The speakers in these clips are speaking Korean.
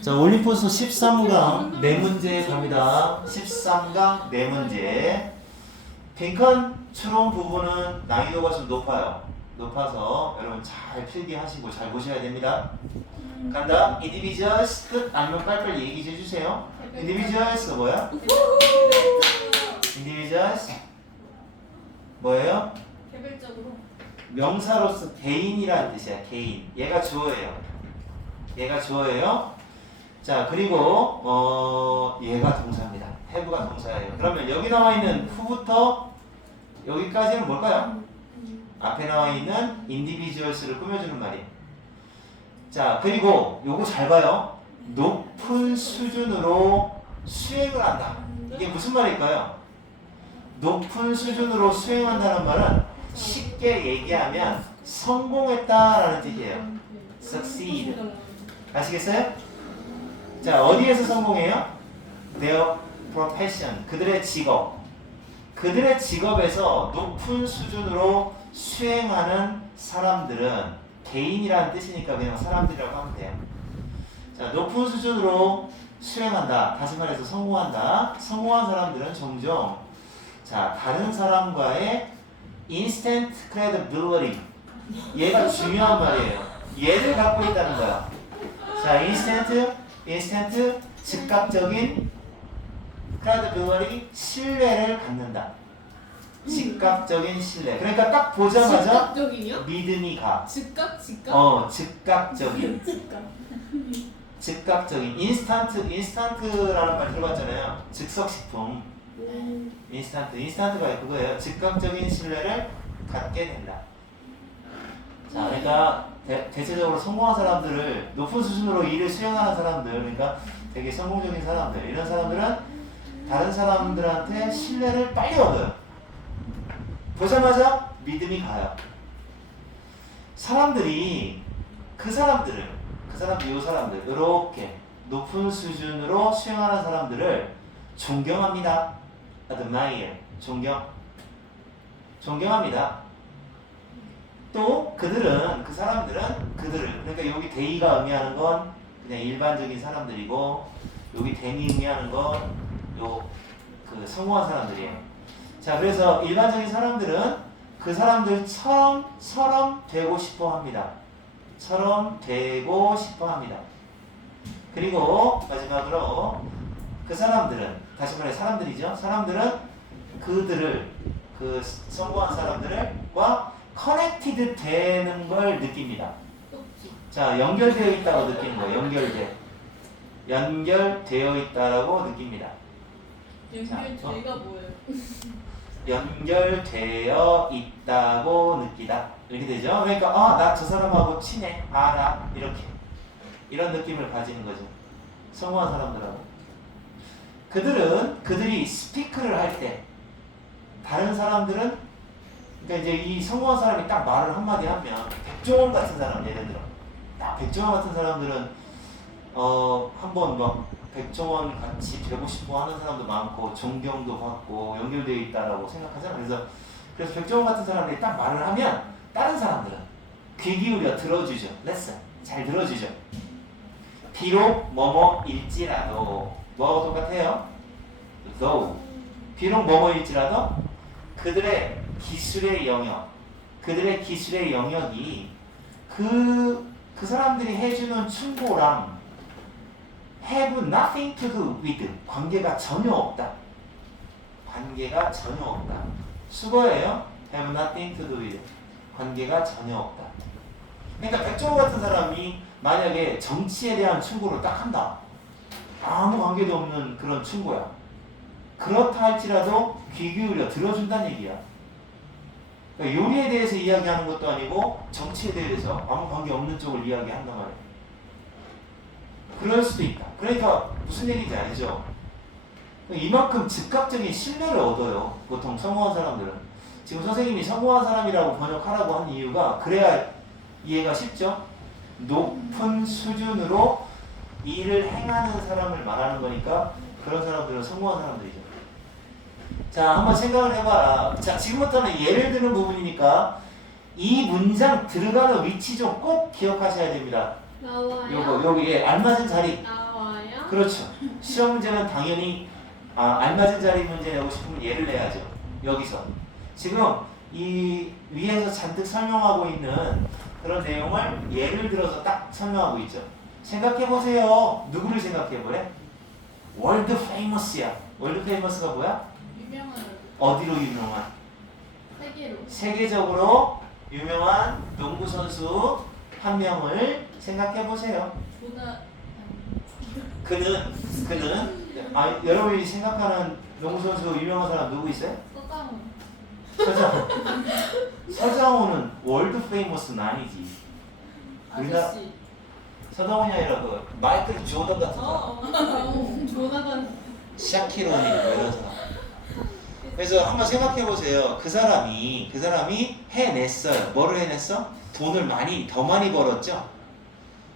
자, 올림포스 13강 네 문제 갑니다. 13강 네 문제. 빈칸 추론 부분은 난이도가 좀 높아요. 높아서 여러분 잘 필기하시고 잘 보셔야 됩니다. 간다. individuals 끝 아니면 빨리빨리 얘기 좀 해주세요. individuals가 뭐야? individuals 뭐예요? 개별적으로. 명사로서 개인이라는 뜻이야. 개인. 얘가 주어예요. 얘가 주어예요. 자, 그리고 얘가 동사입니다. have가 동사예요. 그러면 여기 나와 있는 who부터 여기까지는 뭘까요? 앞에 나와 있는 individuals를 꾸며주는 말이에요. 자, 그리고 요거 잘 봐요. 높은 수준으로 수행을 한다. 이게 무슨 말일까요? 높은 수준으로 수행한다는 말은 쉽게 얘기하면 성공했다라는 뜻이에요. succeed. 아시겠어요? 자, 어디에서 성공해요? their profession. 그들의 직업. 그들의 직업에서 높은 수준으로 수행하는 사람들은 개인이라는 뜻이니까 그냥 사람들이라고 하면 돼요. 자, 높은 수준으로 수행한다. 다시 말해서 성공한다. 성공한 사람들은 종종 자, 다른 사람과의 instant credibility. 얘가 중요한 말이에요. 얘를 갖고 있다는 거야. 자, instant 즉각적인 credibility 신뢰를 갖는다. 즉각적인 신뢰. 그러니까 딱 보자마자 즉각적이요? 믿음이 가. 즉각? 즉각적인. 즉각적인. 인스턴트라는 말 들어봤잖아요. 즉석식품. 인스턴트가 그거예요. 즉각적인 신뢰를 갖게 된다. 자, 그러니까 대체적으로 성공한 사람들을 높은 수준으로 일을 수행하는 사람들, 그러니까 되게 성공적인 사람들, 이런 사람들은 다른 사람들한테 신뢰를 빨리 얻어요. 보자마자 믿음이 가요. 사람들이 이 사람들, 이렇게 높은 수준으로 수행하는 사람들을 존경합니다. admire, 존경합니다. 또 그들은, 그러니까 여기 they가 의미하는 건 그냥 일반적인 사람들이고, 여기 then이 의미하는 건 그 성공한 사람들이에요. 자, 그래서 일반적인 사람들은 그 사람들처럼 되고 싶어 합니다. 그리고 마지막으로 그 사람들은, 다시 말해 사람들이죠. 사람들은 그 성공한 사람들과 커넥티드 되는 걸 느낍니다. 자, 연결되어 있다고 느끼는 거예요. 연결되어 있다라고 느낍니다. 연결되가 뭐예요? 연결되어 있다고 느끼다. 이렇게 되죠. 그러니까 나 저 사람하고 친해. 알아. 이런 느낌을 가지는 거죠. 성공한 사람들하고. 그들이 스피크를 할 때 다른 사람들은, 그러니까 이제 이 성공한 사람이 딱 말을 한마디 하면, 백종원 같은 사람, 예를 들어 딱 백종원 같은 사람들은 한번 막 백종원 같이 되고 싶어 하는 사람도 많고 존경도 받고 연결되어 있다라고 생각하잖아. 그래서 백종원 같은 사람들이 딱 말을 하면 다른 사람들은 귀 기울여 들어주죠. 레슨 잘 들어주죠. 비록 뭐뭐일지라도, 뭐하고 똑같아요? though. 비록 뭐뭐일지라도 그들의 기술의 영역이 그 사람들이 해주는 충고랑 have nothing to do with, 관계가 전혀 없다. 수거예요. have nothing to do with, 관계가 전혀 없다. 그러니까 백종원 같은 사람이 만약에 정치에 대한 충고를 딱 한다. 아무 관계도 없는 그런 충고야. 그렇다 할지라도 귀 기울여 들어준다는 얘기야. 그러니까 요리에 대해서 이야기하는 것도 아니고 정치에 대해서 아무 관계 없는 쪽을 이야기한단 말이야. 그럴 수도 있다. 그러니까 무슨 얘기인지 알죠? 이만큼 즉각적인 신뢰를 얻어요. 보통 성공한 사람들은. 지금 선생님이 성공한 사람이라고 번역하라고 한 이유가 그래야 이해가 쉽죠? 높은 수준으로 일을 행하는 사람을 말하는 거니까 그런 사람들은 성공한 사람들이죠. 자, 한번 생각을 해봐라. 자, 지금부터는 예를 드는 부분이니까 이 문장 들어가는 위치 좀 꼭 기억하셔야 됩니다. 나와요. 여기 알맞은 자리. 나와요. 그렇죠. 시험 문제는 당연히 알맞은 자리 문제 내고 싶으면 얘를 내야죠. 여기서 지금 이 위에서 잔뜩 설명하고 있는 그런 내용을 예를 들어서 딱 설명하고 있죠. 생각해 보세요. 누구를 생각해 보래? 월드 페이머스야. 월드 페이머스가 뭐야? 유명한 어디로 유명한? 세계로. 세계적으로 유명한 농구 선수 한 명을 생각해 보세요. 보나 그는 여러분이 생각하는 농구 선수 유명한 사람 누구 있어요? 서장훈. 서장훈. 서장훈은 월드 페이머스는 아니지. 우리나라 아저씨. 서장훈이 아니라 그 마이클 조던 같은 사람. 조나단. 샤키로니 이런 사람. 그래서 한번 생각해 보세요. 그 사람이 해냈어요. 뭐를 해냈어? 돈을 더 많이 벌었죠.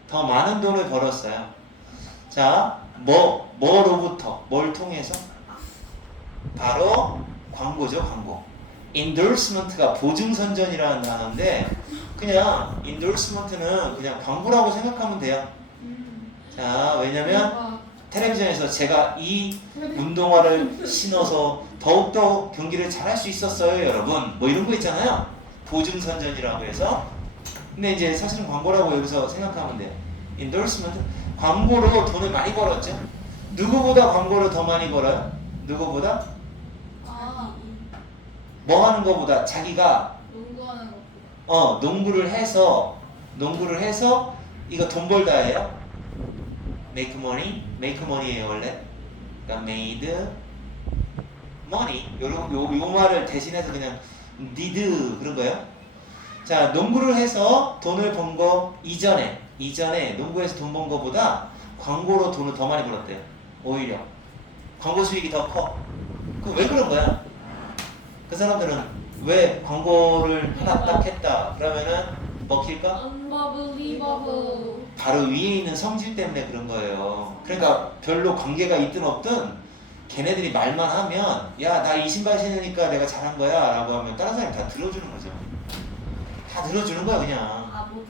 더 많은 돈을 벌었어요. 자, 뭐로부터 뭘 통해서? 바로 광고죠, 광고. endorsement가 보증선전이라는 단어인데 그냥 endorsement는 그냥 광고라고 생각하면 돼요. 자, 왜냐면 텔레비전에서 제가 이 운동화를 신어서 더욱더 경기를 잘할 수 있었어요, 여러분. 뭐 이런 거 있잖아요. 보증선전이라고 해서. 근데 이제 사실은 광고라고 여기서 생각하면 돼요. endorsement. 광고로 돈을 많이 벌었죠. 누구보다 광고를 더 많이 벌어요? 누구보다? 뭐 하는 거보다 자기가 농구하는 거. 농구를 해서 이거 돈 벌다 해요. make money예요 원래. 그러니까 made money. 요 말을 대신해서 그냥 did 그런 거예요. 자, 농구를 해서 돈을 번 거 이전에 농구에서 돈 번 거보다 광고로 돈을 더 많이 벌었대요. 오히려 광고 수익이 더 커. 그 왜 그런 거야? 그 사람들은 왜 광고를 하나 딱 했다 그러면은 먹힐까? Unbelievable. 바로 위에 있는 성질 때문에 그런 거예요. 그러니까 별로 관계가 있든 없든 걔네들이 말만 하면 야, 나 이 신발 신으니까 내가 잘한 거야 라고 하면 다른 사람이 다 들어주는 거죠. 다 들어주는 거야 그냥. 모두.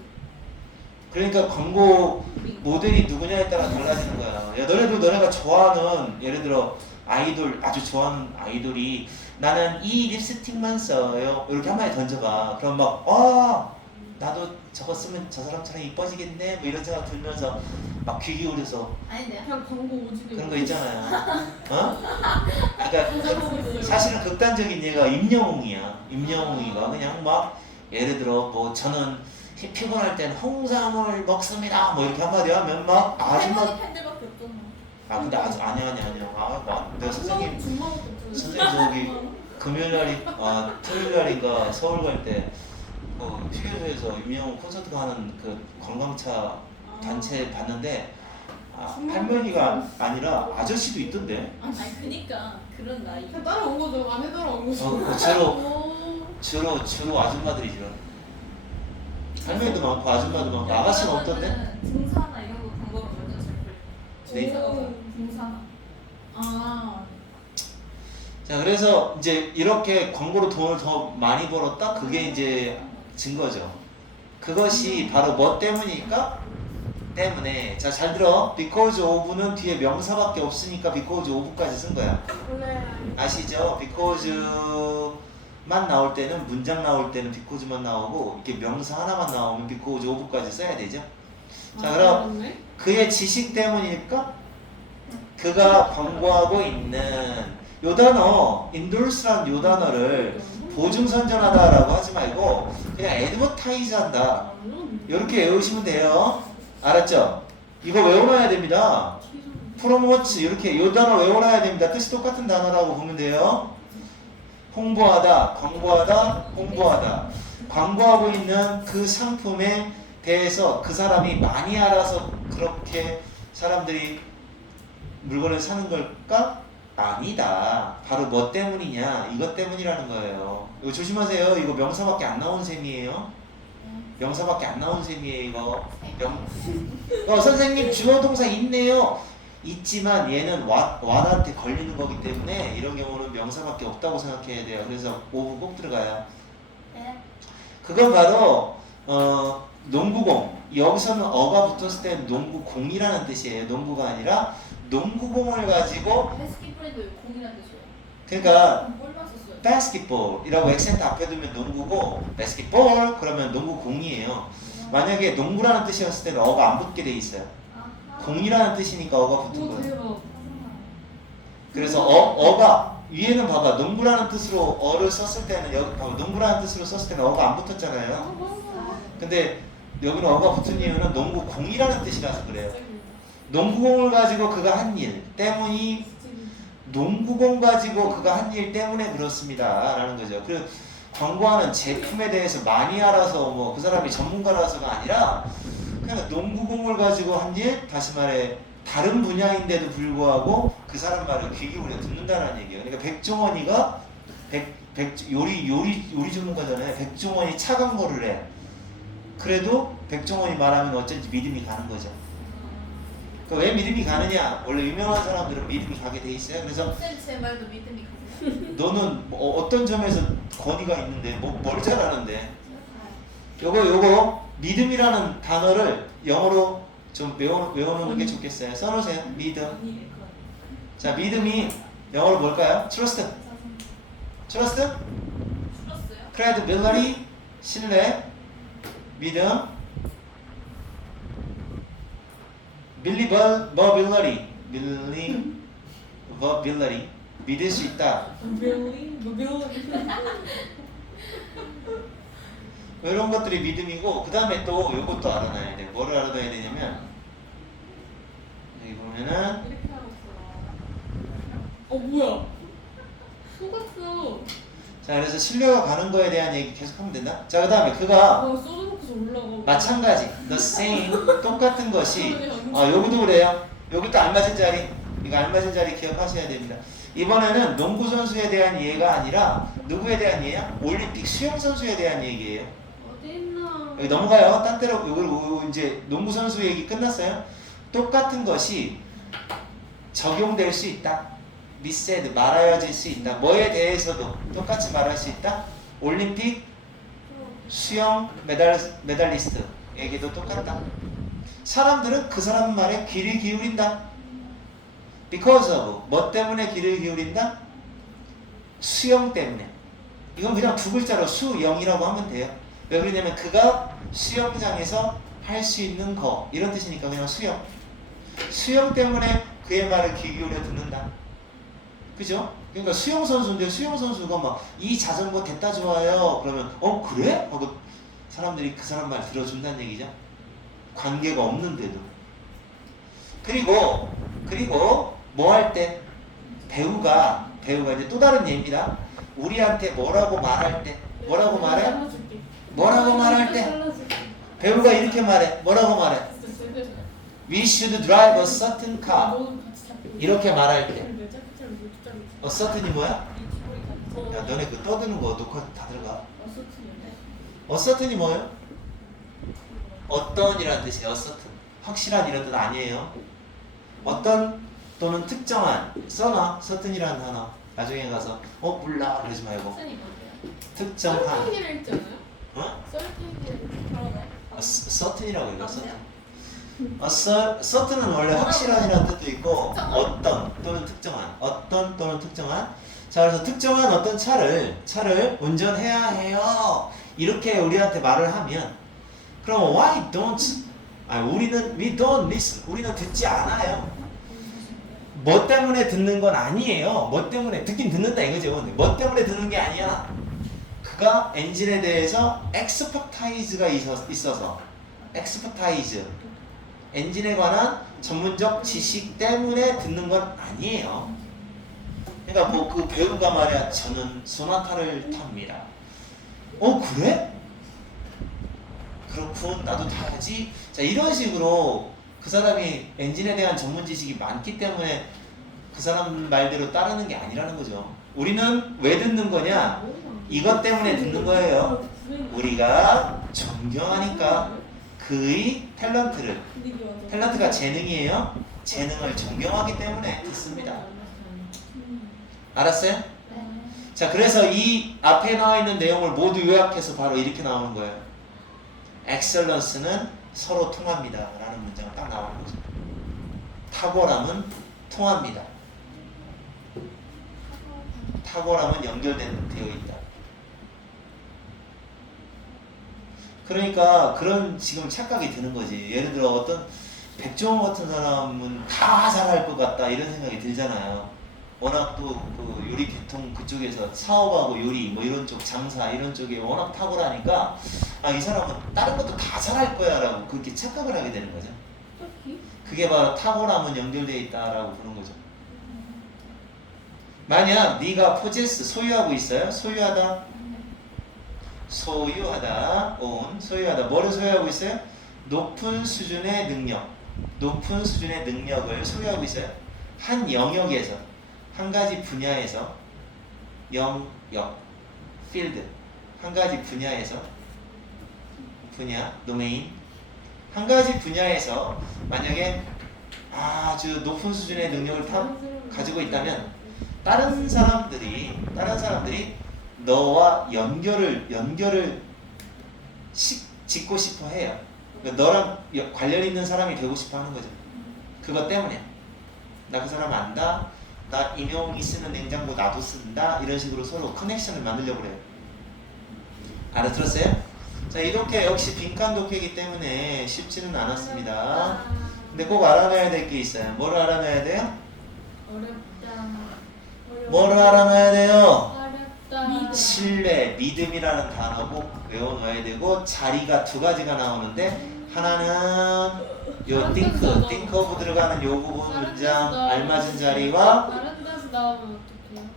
그러니까 광고 모델이 누구냐에 따라 달라지는 거야. 야, 너네가 좋아하는 예를 들어 아이돌 아주 좋아하는 아이돌이 나는 이 립스틱만 써요. 이렇게 한마디 던져봐. 그럼 막 나도 저거 쓰면 저 사람처럼 이뻐지겠네. 뭐 이런 생각 들면서 막 귀 기울여서 아닌데 그냥 광고 오지게. 그런 거 있잖아요. 그러니까 사실은 극단적인 예가 임영웅이야. 임영웅이가 그냥 막 예를 들어 뭐 저는 피곤할 땐 홍삼을 먹습니다. 뭐 이렇게 한마디 하면 막 아줌마. 할머니 팬들밖에 없잖아. 근데 아니야. 내가 선생님 저기 금요일날이 토요일날인가 서울 갈 때 휴게소에서 유명한 콘서트 가는 그 관광차 단체 봤는데 할머니가 아니라 아저씨도 있던데. 아니 그니까 그런 나이. 그냥 따라온 거죠. 안에 따라온 거죠. 주로 아줌마들이죠. 할머니도 많고 아줌마도 많고 아가씨는 없던데. 등산화 이런 거 광고가 완전 잘 네. 팔려. 등산화. 자, 그래서 이제 이렇게 광고로 돈을 더 많이 벌었다. 그게 이제 증거죠. 그것이 바로 뭐 때문일까? 때문에. 자, 잘 들어. because of는 뒤에 명사밖에 없으니까 because of까지 쓴 거야. 아시죠? because만 나올 때는 문장 나올 때는 because만 나오고 이렇게 명사 하나만 나오면 because of까지 써야 되죠. 자, 그럼 그의 지식 때문일까? 그가 광고하고 있는 요 단어 endorse라는 요 단어를 보증선전하다라고 하지 말고 그냥 advertise 한다 이렇게 외우시면 돼요. 알았죠? 이거 외워놔야 됩니다. promote 이렇게 요 단어 외워놔야 됩니다. 뜻이 똑같은 단어라고 보면 돼요. 홍보하다, 광고하다, 홍보하다. 광고하고 있는 그 상품에 대해서 그 사람이 많이 알아서 그렇게 사람들이 물건을 사는 걸까? 아니다. 바로 뭐 때문이냐? 이것 때문이라는 거예요. 이거 조심하세요. 이거 명사밖에 안 나온 셈이에요. 명사밖에 안 나온 셈이에요. 이거. 선생님 주어 동사 있네요. 있지만 얘는 what한테 걸리는 거기 때문에 이런 경우는 명사밖에 없다고 생각해야 돼요. 그래서 오브 꼭 들어가요. 네. 그건 바로 농구공. 여기서는 어가 붙었을 때 농구공이라는 뜻이에요. 농구가 아니라 농구공을 가지고 베스킷볼인데 왜 공이란 뜻이에요? 그러니까 볼만 썼어요. basketball이라고 액센트 앞에 두면 농구고 basketball 그러면 농구공이에요. 만약에 농구라는 뜻이었을 때는 어가 안 붙게 돼 있어요. 아하. 공이라는 뜻이니까 어가 붙은 오 거예요. 대박. 그래서 어가 위에는 봐봐 농구라는 뜻으로 어를 썼을 때는 여기 봐봐 농구라는 뜻으로 썼을 때는 어가 안 붙었잖아요. 근데 여기는 어가 붙은 이유는 농구공이라는 뜻이라서 그래요. 농구공을 가지고 그가 한 일 때문이 농구공 가지고 그가 한 일 때문에 그렇습니다 라는 거죠. 그 광고하는 제품에 대해서 많이 알아서 뭐 그 사람이 전문가라서가 아니라 그냥 농구공을 가지고 한 일, 다시 말해 다른 분야인데도 불구하고 그 사람 말을 귀 기울여 듣는다는 얘기예요. 그러니까 백종원이가 요리 전문가잖아요. 백종원이 차가운 거를 해. 그래도 백종원이 말하면 어쩐지 믿음이 가는 거죠. 왜 믿음이 가느냐? 원래 유명한 사람들은 믿음이 가게 돼 있어요. 그래서 쌤제 말도 믿음이 가세요. 너는 어떤 점에서 권위가 있는데 뭘 잘하는데? 요거 믿음이라는 단어를 영어로 좀 외워놓는 게 좋겠어요. 써놓으세요. 믿음. 자, 믿음이 영어로 뭘까요? trust. trust? 줄었어요? credibility, 신뢰, 믿음, believability, 믿을 수 있다. 이런 것들이 믿음이고 그 다음에 또 이것도 알아놔야 돼. 뭐를 알아둬야 되냐면 여기 보면은 이렇게 하고 있어. 뭐야? 속았어. 자 그래서 신뢰가 가는 거에 대한 얘기 계속 하면 된다. 자 그 다음에 그가 쏟아놓고서 올라가. 마찬가지 the same 똑같은 것이 여기도 그래요. 여기도 알맞은 자리 이거 알맞은 자리 기억하셔야 됩니다. 이번에는 농구 선수에 대한 예가 아니라 누구에 대한 예야? 올림픽 수영 선수에 대한 얘기예요. 어디 있나? 여기 넘어가요. 딴 데로 여기 이제 농구 선수 얘기 끝났어요. 똑같은 것이 적용될 수 있다. 미세드 말하여질 수 있다. 뭐에 대해서도 똑같이 말할 수 있다. 올림픽 수영 메달리스트에게도 똑같다. 사람들은 그 사람 말에 귀를 기울인다. Because of 뭐 때문에 귀를 기울인다? 수영 때문에. 이건 그냥 두 글자로 수영이라고 하면 돼요. 왜 그러냐면 그가 수영장에서 할 수 있는 거 이런 뜻이니까 그냥 수영. 수영 때문에 그의 말을 귀 기울여 듣는다. 그죠? 그러니까 수영 선수인데 수영 선수가 막 이 자전거 됐다 좋아요. 그러면 그래? 하고 사람들이 그 사람 말 들어준다는 얘기죠. 관계가 없는데도. 그리고 뭐 할 때 배우가 이제 또 다른 예입니다. 우리한테 뭐라고 말할 때 뭐라고 말해? 뭐라고 말할 때 배우가 이렇게 말해. 뭐라고 말해? We should drive a certain car. 이렇게 말할 때 certain이 뭐야? 야 너네 그 떠드는 거 녹화 다 들어가. certain이 뭐예요? 어떤이라는 뜻이에요. certain 확실한 이런 뜻 아니에요. 어떤 또는 특정한 써놔. certain이라는 단어 나중에 가서 몰라 그러지 말고 쌤이 뭐예요? 특정한 썰팅이라 했잖아요. 어? 그러네. certain이라고 해요. certain은 원래 확실한이라는 뜻도 있고 어떤 또는 특정한 어떤 또는 특정한. 자 그래서 특정한 어떤 차를 운전해야 해요 이렇게 우리한테 말을 하면 그럼 why don't we don't listen 우리는 듣지 않아요. 뭐 때문에 듣는 건 아니에요. 뭐 때문에 듣긴 듣는다 이거죠. 근데 뭐 때문에 듣는 게 아니야. 그가 엔진에 대해서 expertise가 있어서 expertise 엔진에 관한 전문적 지식 때문에 듣는 건 아니에요. 그러니까 뭐 그 배우가 말이야 저는 소나타를 탑니다. 그래? 그렇군 나도 타야지. 자 이런 식으로 그 사람이 엔진에 대한 전문 지식이 많기 때문에 그 사람 말대로 따르는 게 아니라는 거죠. 우리는 왜 듣는 거냐? 이것 때문에 듣는 거예요. 우리가 존경하니까 그의 탤런트가 재능이에요. 재능을 존경하기 때문에 듣습니다. 알았어요? 자 그래서 이 앞에 나와 있는 내용을 모두 요약해서 바로 이렇게 나오는 거예요. excellence는 서로 통합니다 라는 문장은 딱 나오는 거죠. 탁월함은 통합니다. 탁월함은 되어 있다. 그러니까 그런 지금 착각이 드는 거지. 예를 들어 어떤 백종원 같은 사람은 다 잘할 것 같다 이런 생각이 들잖아요. 워낙 또 그 요리 계통 그쪽에서 사업하고 요리 뭐 이런 쪽 장사 이런 쪽에 워낙 탁월하니까 아, 이 사람은 다른 것도 다 잘할 거야 라고 그렇게 착각을 하게 되는 거죠. 그게 바로 탁월함은 연결되어 있다라고 보는 거죠. 만약 네가 possess 소유하고 있어요. 소유하다 소유하다 뭐를 소유하고 있어요? 높은 수준의 능력을 소유하고 있어요. 한 영역에서 한 가지 분야에서 field 한 가지 분야에서 domain 한 가지 분야에서 만약에 아주 높은 수준의 능력을 가지고 있다면 다른 사람들이 너와 연결을 짓고 싶어 해요. 그러니까 너랑 관련 있는 사람이 되고 싶어 하는 거죠. 그것 때문에 나 그 사람 안다. 나 인용이 쓰는 냉장고 나도 쓴다. 이런 식으로 서로 커넥션을 만들려고 그래요. 알아들었어요? 자, 이렇게 역시 빈칸 독해이기 때문에 쉽지는 않았습니다. 근데 꼭 알아놔야 될 게 있어요. 뭐를 알아놔야 돼요? 뭐를 알아놔야 돼요? 어렵다. 신뢰, 믿음이라는 단어 꼭 외워놔야 되고 자리가 두 가지가 나오는데 하나는 요 think of 들어가는 요 부분 문장 알맞은 자리와 다른 데서 나오면 어떡해요?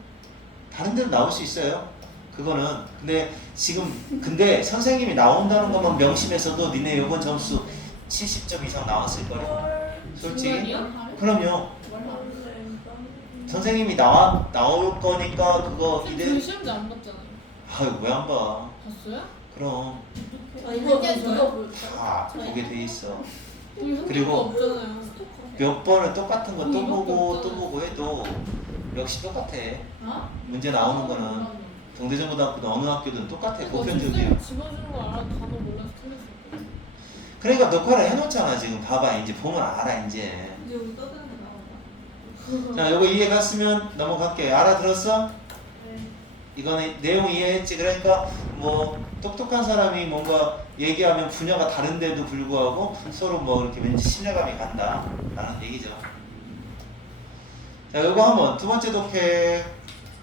다른 데로 나올 수 있어요. 그거는 근데 선생님이 나온다는 것만 명심해서도 니네 요번 점수 70점 이상 나왔을 거예요. 솔직히. 중간이요? 그럼요. 선생님이 나올 거니까 그거 쌤 이래. 그 시험지 안 봤잖아요. 아유 왜 안 봐? 봤어요? 그럼 이거 누가 보여줘요? 다 보게 돼 있어. 그리고 그리고 없잖아요. 몇 번을 똑같은 거 또 이거밖에 보고 없잖아. 또 보고 해도 역시 똑같아. 어? 문제 나오는 거는 경대전고등학교든 어느 학교든 똑같아. 보편적이야. 쌤 집어주는 거 알아 단어 몰라서 틀렸어. 그러니까 녹화를 해놓잖아 지금. 봐봐 이제 보면 알아 이제. 이제 여기 떠드는 게 나온다. 자 요거 이해 갔으면 넘어갈게요. 알아들었어? 네. 이거는 내용 이해했지. 그러니까 뭐 똑똑한 사람이 뭔가 얘기하면 분야가 다른데도 불구하고 서로 뭐 이렇게 왠지 신뢰감이 간다 라는 얘기죠. 자 요거 한번 두 번째 독해.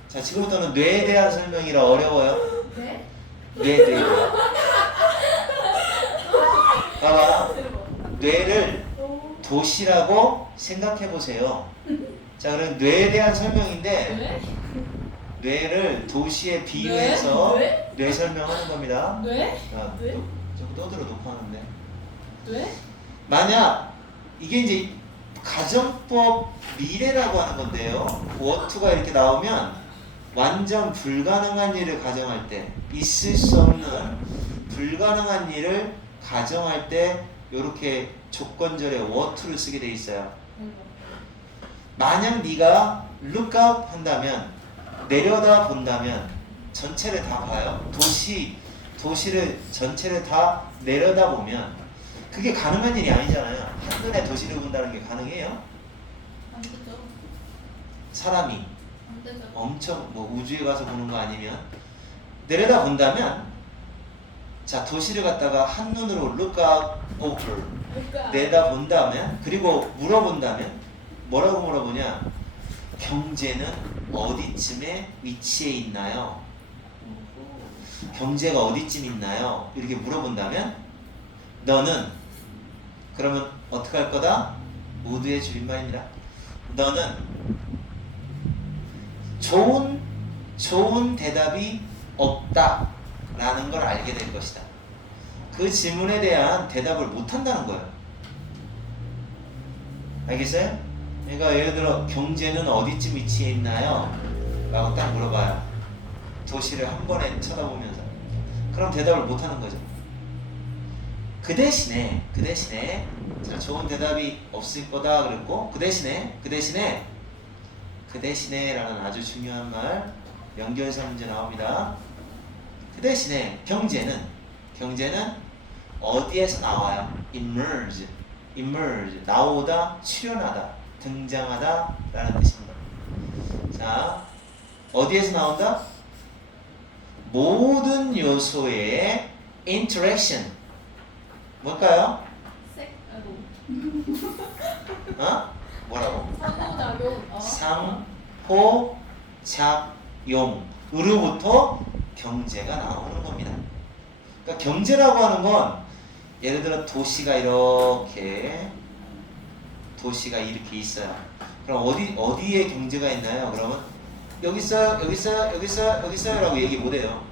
자 지금부터는 뇌에 대한 설명이라 어려워요. 네? 뇌 봐봐. 뇌를 도시라고 생각해 보세요. 자 그럼 뇌에 대한 설명인데 왜? 뇌를 도시에 비유해서 뇌? 뇌 설명하는 겁니다. 왜? 야, 뇌? 저거 떠들어 놓고 하는데. 왜? 만약 이게 이제 가정법 미래라고 하는 건데요. what2가 이렇게 나오면 완전 불가능한 일을 가정할 때, 있을 수 없는 불가능한 일을 가정할 때 이렇게 조건절에 what2를 쓰게 돼 있어요. 만약 네가 look out 한다면, 내려다 본다면 전체를 다 봐요. 도시를 전체를 다 내려다 보면 그게 가능한 일이 아니잖아요. 한눈에 도시를 본다는 게 가능해요? 안 되죠. 사람이 안 되죠. 엄청 뭐 우주에 가서 보는 거 아니면 내려다 본다면, 자 도시를 갖다가 한눈으로 look out over 내다 본다면, 그리고 물어본다면 뭐라고 물어보냐? 경제는 어디쯤에 위치해 있나요? 경제가 어디쯤 있나요? 이렇게 물어본다면 너는 그러면 어떻게 할 거다? 모두의 줄임말입니다. 너는 좋은 대답이 없다라는 걸 알게 될 것이다. 그 질문에 대한 대답을 못 한다는 거예요. 알겠어요? 그러니까 예를 들어 경제는 어디쯤 위치해 있나요? 라고 딱 물어봐요. 도시를 한 번에 쳐다보면서. 그럼 대답을 못 하는 거죠. 그 대신에 자, 좋은 대답이 없을 거다 그랬고, 그 대신에 라는 아주 중요한 말, 연결사 문제 나옵니다. 그 대신에 경제는 어디에서 나와요? emerge. emerge. 나오다, 출현하다, 등장하다 라는 뜻입니다. 자, 어디에서 나온다? 모든 요소의 interaction. 뭘까요? 아이고. 어? 뭐라고? 상호작용. 상호작용으로부터 경제가 나오는 겁니다. 그러니까 경제라고 하는 건 예를 들어 도시가 이렇게 있어요. 그럼 어디에 경제가 있나요? 그러면 여기 있어요, 여기 있어요, 여기 있어요, 여기 있어요라고 얘기 못해요.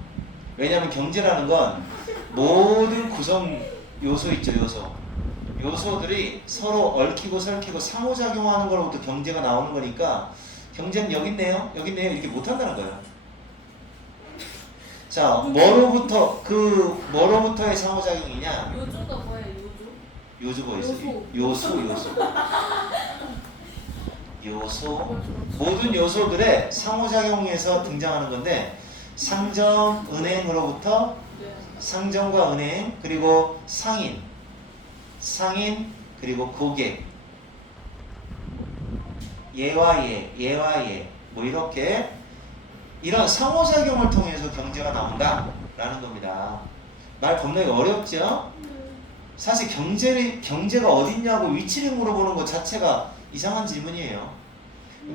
왜냐하면 경제라는 건 모든 구성 요소 있죠, 요소들이 서로 얽히고 설키고 상호작용하는 거로부터 경제가 나오는 거니까 경제는 여기 있네요, 여기 있네요 이렇게 못한다는 거예요. 자, 뭐로부터의 상호작용이냐? 요조가 뭐예요? 요조? 요소 뭐 있어요? 요소. 모든 요소들의 상호작용에서 등장하는 건데 상점, 은행으로부터 네. 상점과 은행 그리고 상인 그리고 고객 얘와 얘 뭐 이렇게 이런 상호작용을 통해서 경제가 나온다라는 겁니다. 말 겁나게 어렵죠? 사실 경제가 어딨냐고 위치를 물어보는 것 자체가 이상한 질문이에요.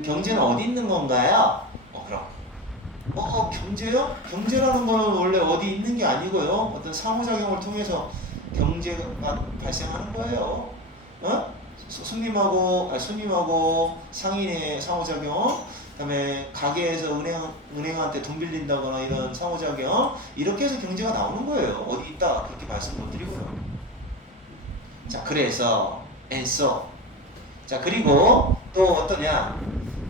경제는 어디 있는 건가요? 그럼 경제요? 경제라는 거는 원래 어디 있는 게 아니고요. 어떤 상호작용을 통해서 경제가 발생하는 거예요. 손님하고 상인의 상호작용, 그다음에 가게에서 은행한테 돈 빌린다거나 이런 상호작용, 이렇게 해서 경제가 나오는 거예요. 어디 있다 그렇게 말씀 못 드리고요. 자, 그래서 and so. 자, 그리고 또 어떠냐?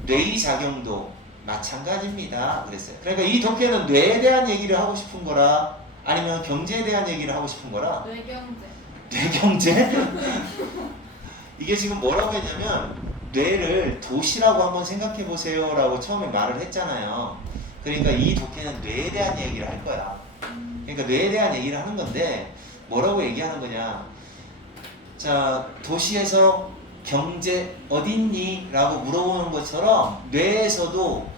뇌작용도 마찬가지입니다. 그랬어요. 그러니까 이 독해는 뇌에 대한 얘기를 하고 싶은 거라 아니면 경제에 대한 얘기를 하고 싶은 거라 뇌경제. 뇌경제? 이게 지금 뭐라고 했냐면 뇌를 도시라고 한번 생각해 보세요 라고 처음에 말을 했잖아요. 그러니까 이 독해는 뇌에 대한 얘기를 할 거야. 그러니까 뇌에 대한 얘기를 하는 건데 뭐라고 얘기하는 거냐? 자, 도시에서 경제 어딨니? 라고 물어보는 것처럼 뇌에서도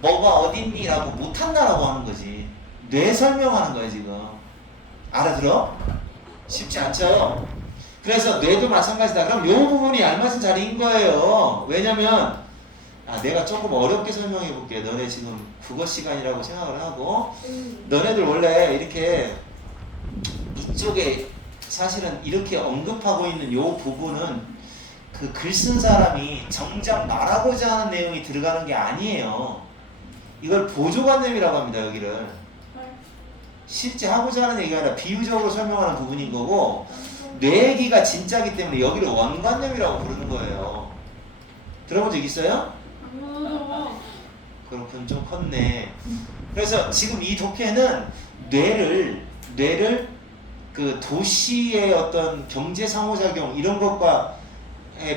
뭐가 어딨니? 라고 못한다라고 하는 거지. 뇌 설명하는 거야 지금. 알아들어? 쉽지 않죠? 그래서 뇌도 마찬가지다. 그럼 요 부분이 알맞은 자리인 거예요. 왜냐면 내가 조금 어렵게 설명해 볼게. 너네 지금 국어 시간이라고 생각을 하고 너네들 원래 이렇게 이쪽에 사실은 이렇게 언급하고 있는 요 부분은 그 글 쓴 사람이 정작 말하고자 하는 내용이 들어가는 게 아니에요. 이걸 보조관념이라고 합니다. 여기를 실제 하고자 하는 얘기가 아니라 비유적으로 설명하는 부분인 거고 뇌 얘기가 진짜기 때문에 여기를 원관념이라고 부르는 거예요. 들어본 적 있어요? 그렇군, 좀 컸네. 그래서 지금 이 독해는 뇌를 그 도시의 어떤 경제 상호작용 이런 것과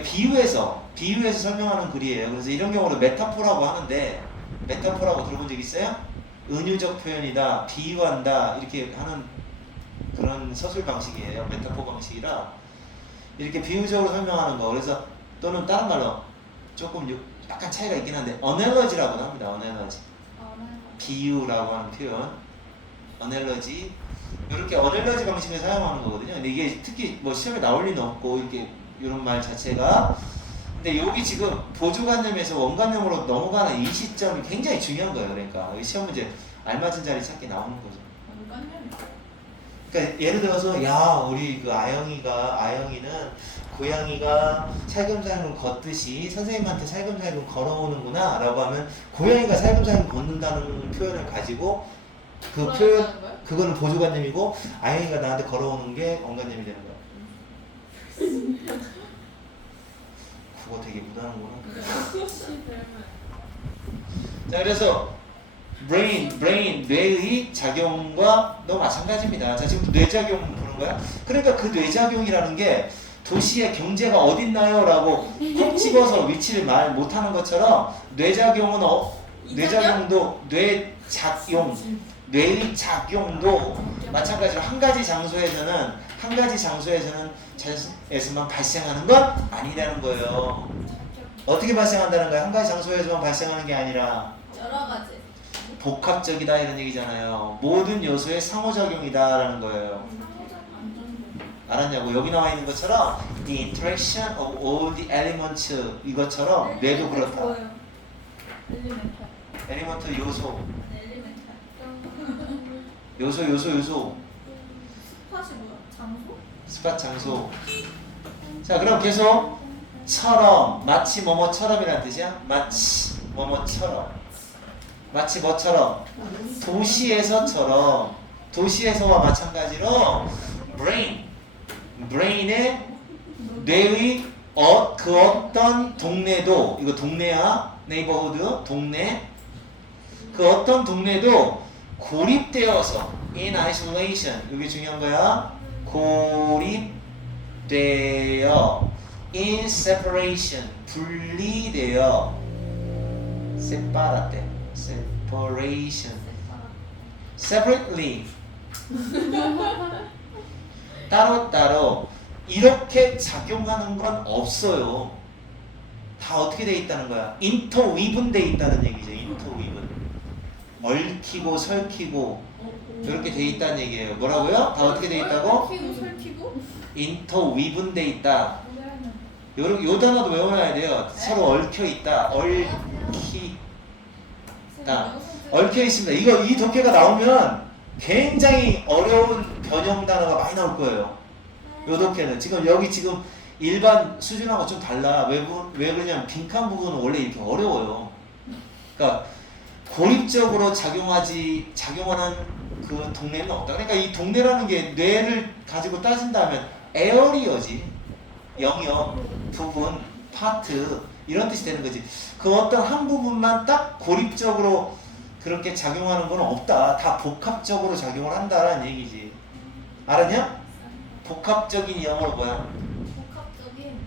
비유해서 설명하는 글이에요. 그래서 이런 경우를 메타포라고 하는데 메타포라고 들어본 적 있어요? 은유적 표현이다, 비유한다 이렇게 하는 그런 서술 방식이에요. 메타포 방식이라 이렇게 비유적으로 설명하는 거. 그래서 또는 다른 말로 조금 약간 차이가 있긴 한데 어넬러지라고 합니다. 어넬러지. 비유라고 하는 표현. 어넬러지. 이렇게 어넬러지 방식을 사용하는 거거든요. 근데 이게 특히 뭐 시험에 나올 리는 없고 이렇게 이런 말 자체가. 근데 여기 지금 보조관념에서 원관념으로 넘어가는 이 시점이 굉장히 중요한 거예요. 그러니까 시험 문제 알맞은 자리 찾기 나오는 거죠. 그러니까 예를 들어서 우리 그 아영이는 고양이가 살금살금 걷듯이 선생님한테 살금살금 걸어오는구나 라고 하면 고양이가 살금살금 걷는다는 표현을 가지고 그 표현 그거는 보조관념이고 아영이가 나한테 걸어오는 게 원관념이 되는 거야. 그거 되게 못하는구나. 자, 그래서 brain 뇌의 작용과 너 마찬가지입니다. 자, 지금 뇌작용 보는 거야. 그러니까 그 뇌작용이라는 게 도시의 경제가 어딨나요? 라고 콕 집어서 위치를 말 못하는 것처럼 뇌작용도 뇌의 작용도 마찬가지로 한 가지 장소에서는 한 가지 장소에서는 자연에서만 발생하는 건 아니라는 거예요. 어떻게 발생한다는 거야? 한 가지 장소에서만 발생하는 게 아니라 여러 가지. 복합적이다 이런 얘기잖아요. 모든 요소의 상호작용이다라는 거예요. 알았냐고? 여기 나와 있는 것처럼 the interaction of all the elements 이것처럼 뇌도 그렇다. 좋아요. 엘리멘탈. 엘리먼트 요소, 엘리멘탈. 요소. 스팟이 뭐야? 장소? 스팟 장소. 자, 그럼 계속 처럼, 마치 뭐뭐처럼이라는 뜻이야. 마치 뭐뭐처럼. 마치 뭐처럼? 도시에서처럼. 도시에서와 마찬가지로 brain의 뇌의 그 어떤 동네도, 이거 동네야, 네이버후드, 동네. 그 어떤 동네도 고립되어서 in isolation, 이게 중요한 거야. 고립되어 in separation, 분리되어 separation, separately 따로따로 이렇게 작용하는 건 없어요. 다 어떻게 돼 있다는 거야? 인터위븐 돼 있다는 얘기죠. 인터위븐. 얽히고 설키고 이렇게 돼 있다는 얘기예요. 뭐라고요? 다 어떻게 돼 있다고? 설키고 설키고? 인터위븐 돼 있다. 요 단어도 외워놔야 돼요. 서로 얽혀 있다. 얽히다. 얽혀 있습니다. 이 독해가 나오면 굉장히 어려운 변형 단어가 많이 나올 거예요. 요 독해는 지금 여기 지금 일반 수준하고 좀 달라. 왜 그러냐면 빈칸 부분은 원래 이렇게 어려워요. 그러니까 고립적으로 작용하는 그 동네는 없다. 그러니까 이 동네라는 게 뇌를 가지고 따진다면 에어리어지. 영역, 부분, 파트 이런 뜻이 되는 거지. 그 어떤 한 부분만 딱 고립적으로 그렇게 작용하는 건 없다. 다 복합적으로 작용을 한다라는 얘기지. 알았냐? 복합적인 영어로 뭐야? 복합적인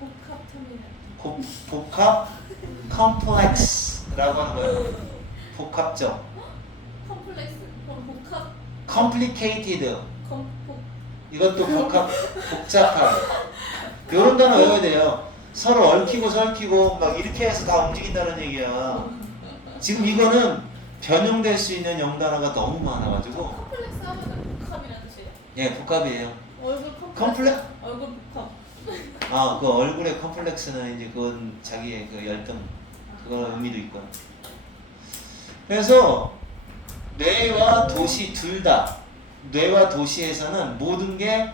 복합 터미널. 복합 complex라고 하는 거예요. 복합적. 컴플렉스. 복합. complicated. 복. 이것도 복잡한. 이런 단어 외워야 돼요. 서로 얽히고 설키고 막 이렇게 해서 다 움직인다는 얘기야. 지금 이거는 변형될 수 있는 영단어가 너무 많아가지고. 컴플렉스 하면 복합이라는 뜻이에요. 예, 복합이에요. 얼굴 컴플렉스. 컴플렉? 얼굴 복합. 아, 그 얼굴의 컴플렉스는 이제 그건 자기의 그 열등 그거 의미도 있고. 그래서 뇌와 도시 둘 다, 뇌와 도시에서는 모든 게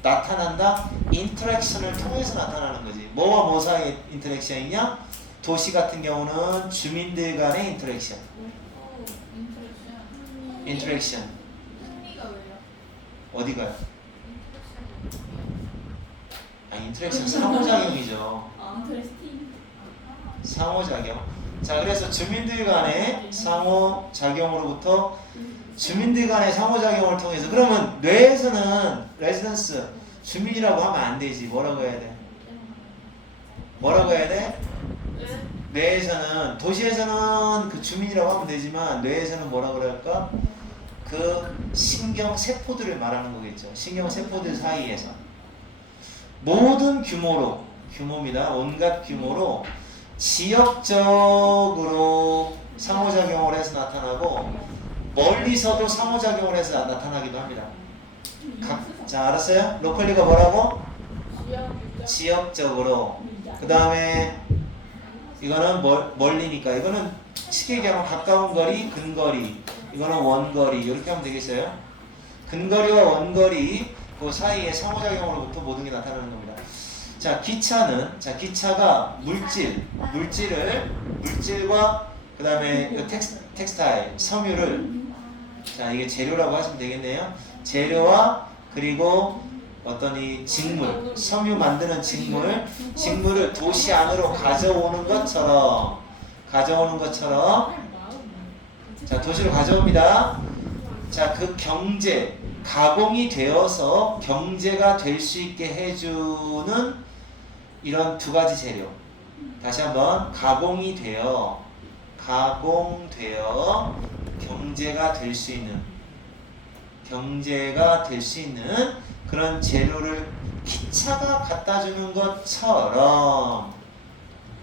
나타난다. 인터랙션을 통해서 나타나는 거지. 뭐와 뭐 사이의 인터랙션이냐? 도시 같은 경우는 주민들 간의 인터랙션. 인터랙션. 흥미가 왜요? 어디가요? 인터랙션 상호작용이죠. 인터레스팅. 상호작용. 자, 그래서 주민들 간의 상호작용으로부터 주민들 간의 상호작용을 통해서, 그러면 뇌에서는 레지던스 주민이라고 하면 안 되지. 뭐라고 해야 돼? 뭐라고 해야 돼? 뇌에서는, 도시에서는 그 주민이라고 하면 되지만 뇌에서는 뭐라 그럴까? 그 신경 세포들을 말하는 거겠죠. 신경 세포들 사이에서 모든 규모입니다. 온갖 규모로 지역적으로 상호작용을 해서 나타나고 멀리서도 상호작용을 해서 나타나기도 합니다. 자, 알았어요? 로컬리가 뭐라고? 지역적으로. 그 다음에 이거는 멀리니까 이거는 쉽게 얘기하면 가까운 거리, 근거리. 이거는 원거리. 이렇게 하면 되겠어요? 근거리와 원거리 그 사이의 상호작용으로부터 모든 게 나타나는 겁니다. 자, 기차가 물질과 그 다음에 텍스타일, 섬유를, 자, 이게 재료라고 하시면 되겠네요. 재료와 그리고 어떤 이 직물, 섬유 만드는 직물을 도시 안으로 가져오는 것처럼, 자, 도시로 가져옵니다. 자, 그 가공이 되어서 경제가 될 수 있게 해주는 이런 두 가지 재료. 다시 한번, 가공이 되어 경제가 될 수 있는, 경제가 될 수 있는 그런 재료를 기차가 갖다 주는 것처럼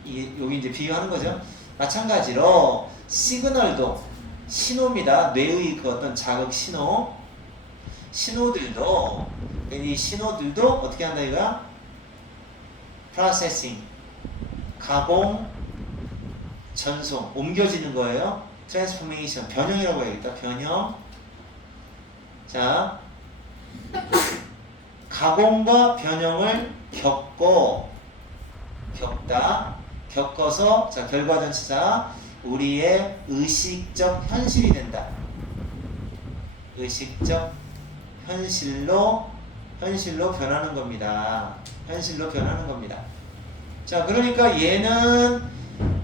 여기 이제 비유하는 거죠. 마찬가지로 시그널도 신호입니다. 뇌의 그 어떤 자극 신호들도 이 신호들도 어떻게 한다 이거야? 프로세싱, 가공, 전송, 옮겨지는 거예요. 트랜스포메이션, 변형이라고 해야겠다. 변형. 자, 가공과 변형을 겪어서 자 결과전치사 우리의 의식적 현실이 된다. 의식적 현실로 변하는 겁니다. 현실로 변하는 겁니다. 자, 그러니까 얘는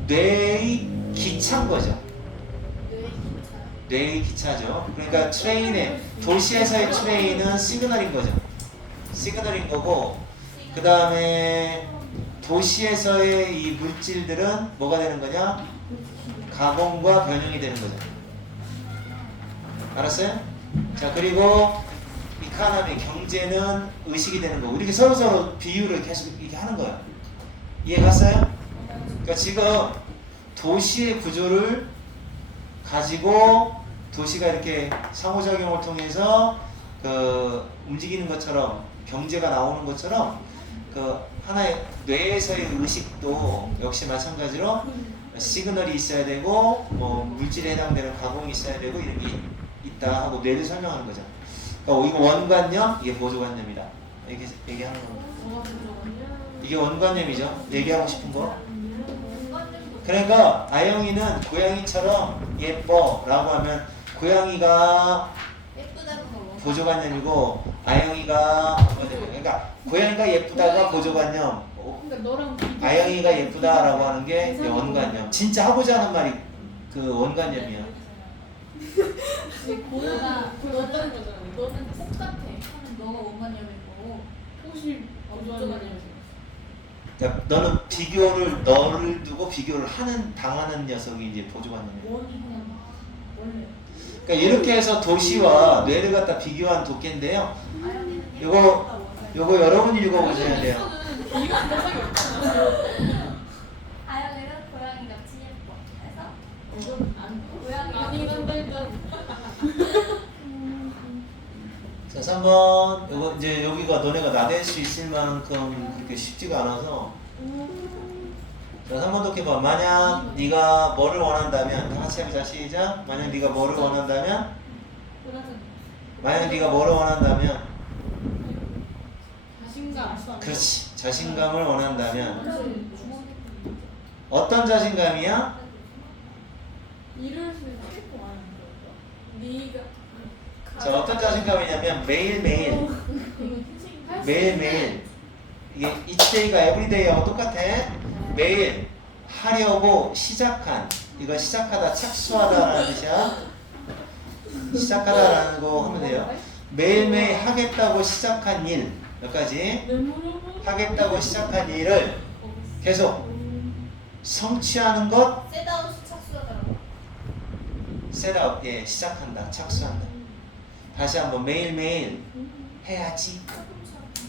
뇌의 기차인 거죠. 뇌의 기차죠. 그러니까 트레인의 도시에서의 트레인은 시그널인 거죠. 시그널인 거고, 그 다음에 도시에서의 이 물질들은 뭐가 되는 거냐? 가공과 변형이 되는 거죠. 알았어요? 자, 그리고 이카노미 경제는 의식이 되는 거고, 이렇게 서로 비유를 계속 이렇게 하는 거예요. 이해 갔어요? 그러니까 지금 도시의 구조를 가지고 도시가 이렇게 상호작용을 통해서 그 움직이는 것처럼 경제가 나오는 것처럼 그 하나의 뇌에서의 의식도 역시 마찬가지로 시그널이 있어야 되고 뭐 물질에 해당되는 가공이 있어야 되고 이런 게 있다 하고 뇌를 설명하는 거죠. 그러니까 이거 원관념, 이게 보조관념이다. 이렇게 얘기하는 겁니다. 이게 원관념이죠. 얘기하고 싶은 거. 그러니까 아영이는 고양이처럼 예뻐라고 하면 고양이가 보조관념이고 아영이가 그러니까 고양이가 예쁘다가 보조관념, 아영이가 예쁘다라고 하는 게 원관념. 진짜 하고자 하는 말이 그 원관념이야. 너는 똑같아. 너가 원관념이고 혹시 보조관념이고. 그러니까 너는 너를 두고 비교를 당하는 녀석이 이제 보조관념이야. 그러니까 이렇게 해서 도시와 뇌를 갖다 비교한 독해인데요. 요거 여러분이 읽어보셔야 돼요. 아영이는 고양이 같이 예뻐. 그래서 자, 3번. 요거 이제 여기가 너네가 나댈 수 있을 만큼 그렇게 쉽지가 않아서. 자, 3번 독해봐. 만약 네가 뭐를 원한다면 다 같이 해보자. 시작. 만약 네가 뭐를 원한다면 그렇지. 자신감을 원한다면 어떤 자신감이야? 자, 어떤 자신감이냐면 매일매일 이게 each day가 every day하고 똑같아. 매일 하려고 시작한, 이거 시작하다 착수하다라는 뜻이야. 시작하다라는 거 하면 돼요. 매일매일 하겠다고 시작한 일, 몇 가지 하겠다고 시작한 일을 계속 성취하는 것. 셋아웃 착수하더라고. 셋아웃, 예, 시작한다, 착수한다. 다시 한번 매일매일 해야지,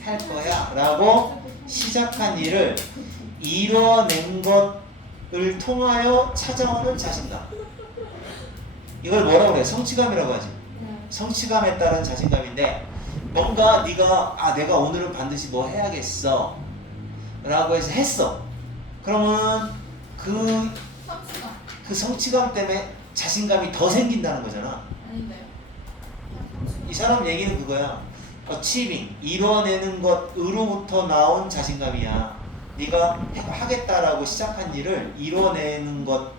할 거야 라고 시작한 일을 이뤄낸 것을 통하여 찾아오는 자신감. 이걸 뭐라고 그래? 성취감이라고 하지. 성취감에 따른 자신감인데, 뭔가 내가 오늘은 반드시 뭐 해야겠어 라고 해서 했어. 그러면 그 성취감 때문에 자신감이 더 생긴다는 거잖아. 아닌데요? 이 사람 얘기는 그거야. achieving, 이뤄내는 것으로부터 나온 자신감이야. 네가 하겠다라고 시작한 일을 이뤄내는 것,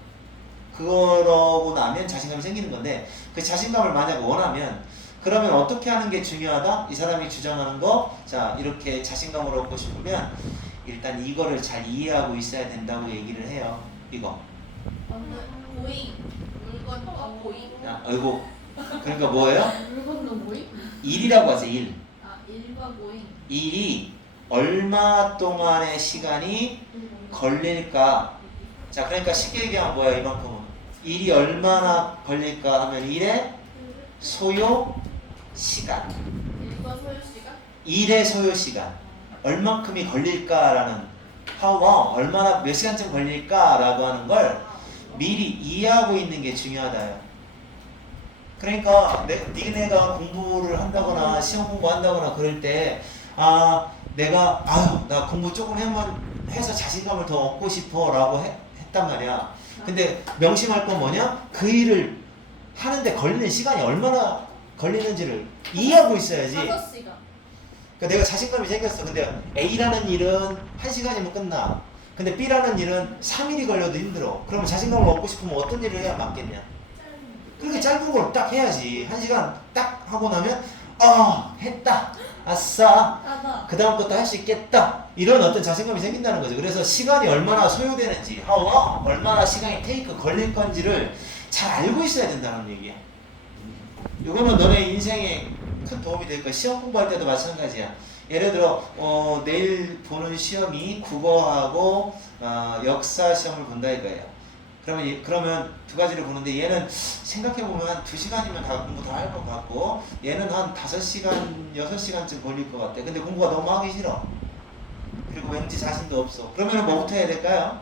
그러고 나면 자신감이 생기는 건데, 그 자신감을 만약 원하면 그러면 어떻게 하는 게 중요하다? 이 사람이 주장하는 거, 자, 이렇게 자신감을 얻고 싶으면 일단 이거를 잘 이해하고 있어야 된다고 얘기를 해요. 이거. 고잉. 물건과 고잉. 야, 아이고. 그러니까 뭐예요? 물건도 뭐이? 일이라고 하세요. 일. 일과 고잉. 일이 얼마 동안의 시간이 걸릴까? 자, 그러니까 쉽게 얘기하면 뭐야, 이만큼은. 일이 얼마나 걸릴까 하면 일의 소요, 시간. 일과 소요 시간? 일의 소요 시간. 얼만큼이 걸릴까라는 how long, 얼마나 몇 시간쯤 걸릴까라고 하는 걸 미리 이해하고 있는 게 중요하다요. 그러니까 니네가 공부를 한다거나 시험 공부한다거나 그럴 때 내가 나 공부 조금 해서 자신감을 더 얻고 싶어라고 했단 말이야. 근데 명심할 건 뭐냐? 그 일을 하는데 걸리는 시간이 얼마나 걸리는지를 이해하고 있어야지. 5시간. 그러니까 내가 자신감이 생겼어. 근데 A라는 일은 1시간이면 끝나. 근데 B라는 일은 3일이 걸려도 힘들어. 그러면 자신감을 얻고 싶으면 어떤 일을 해야 맞겠냐? 그렇게 짧은 걸 딱 해야지. 1시간 딱 하고 나면 했다. 아싸. 나다. 그 다음 것도 할 수 있겠다. 이런 어떤 자신감이 생긴다는 거죠. 그래서 시간이 얼마나 소요되는지, 얼마나 시간이 테이크 걸릴 건지를 잘 알고 있어야 된다는 얘기야. 이거는 너네 인생에 큰 도움이 될 거야. 시험 공부할 때도 마찬가지야. 예를 들어 내일 보는 시험이 국어하고 역사 시험을 본다 이거예요. 그러면 두 가지를 보는데 얘는 생각해보면 한 2시간이면 다 공부 다 할 것 같고 얘는 한 5시간, 6시간쯤 걸릴 것 같아. 근데 공부가 너무 하기 싫어. 그리고 왠지 자신도 없어. 그러면 뭐부터 해야 될까요?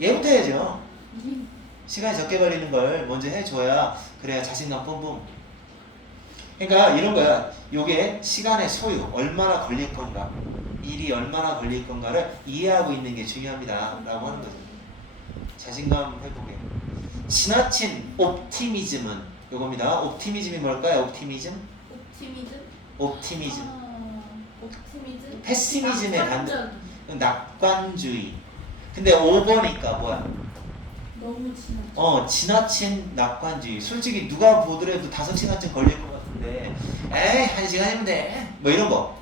얘부터 해야죠. 시간이 적게 걸리는 걸 먼저 해줘야 그래야 자신감 뿜뿜. 그러니까 이런 거야. 요게 시간의 소요, 얼마나 걸릴 건가, 일이 얼마나 걸릴 건가를 이해하고 있는 게 중요합니다 라고 하는 거죠. 자신감 회복에 지나친 옵티미즘은 요겁니다. 옵티미즘이 뭘까요? 옵티미즘? 옵티미즘? 옵티미즘. 옵티미즘? 페시미즘의 반대. 낙관주의. 근데 오버니까 뭐야? 너무 지나쳐. 지나친 낙관주의. 솔직히 누가 보더라도 5시간쯤 걸릴 것 같은데 에이 1시간이면 돼. 뭐 이런 거.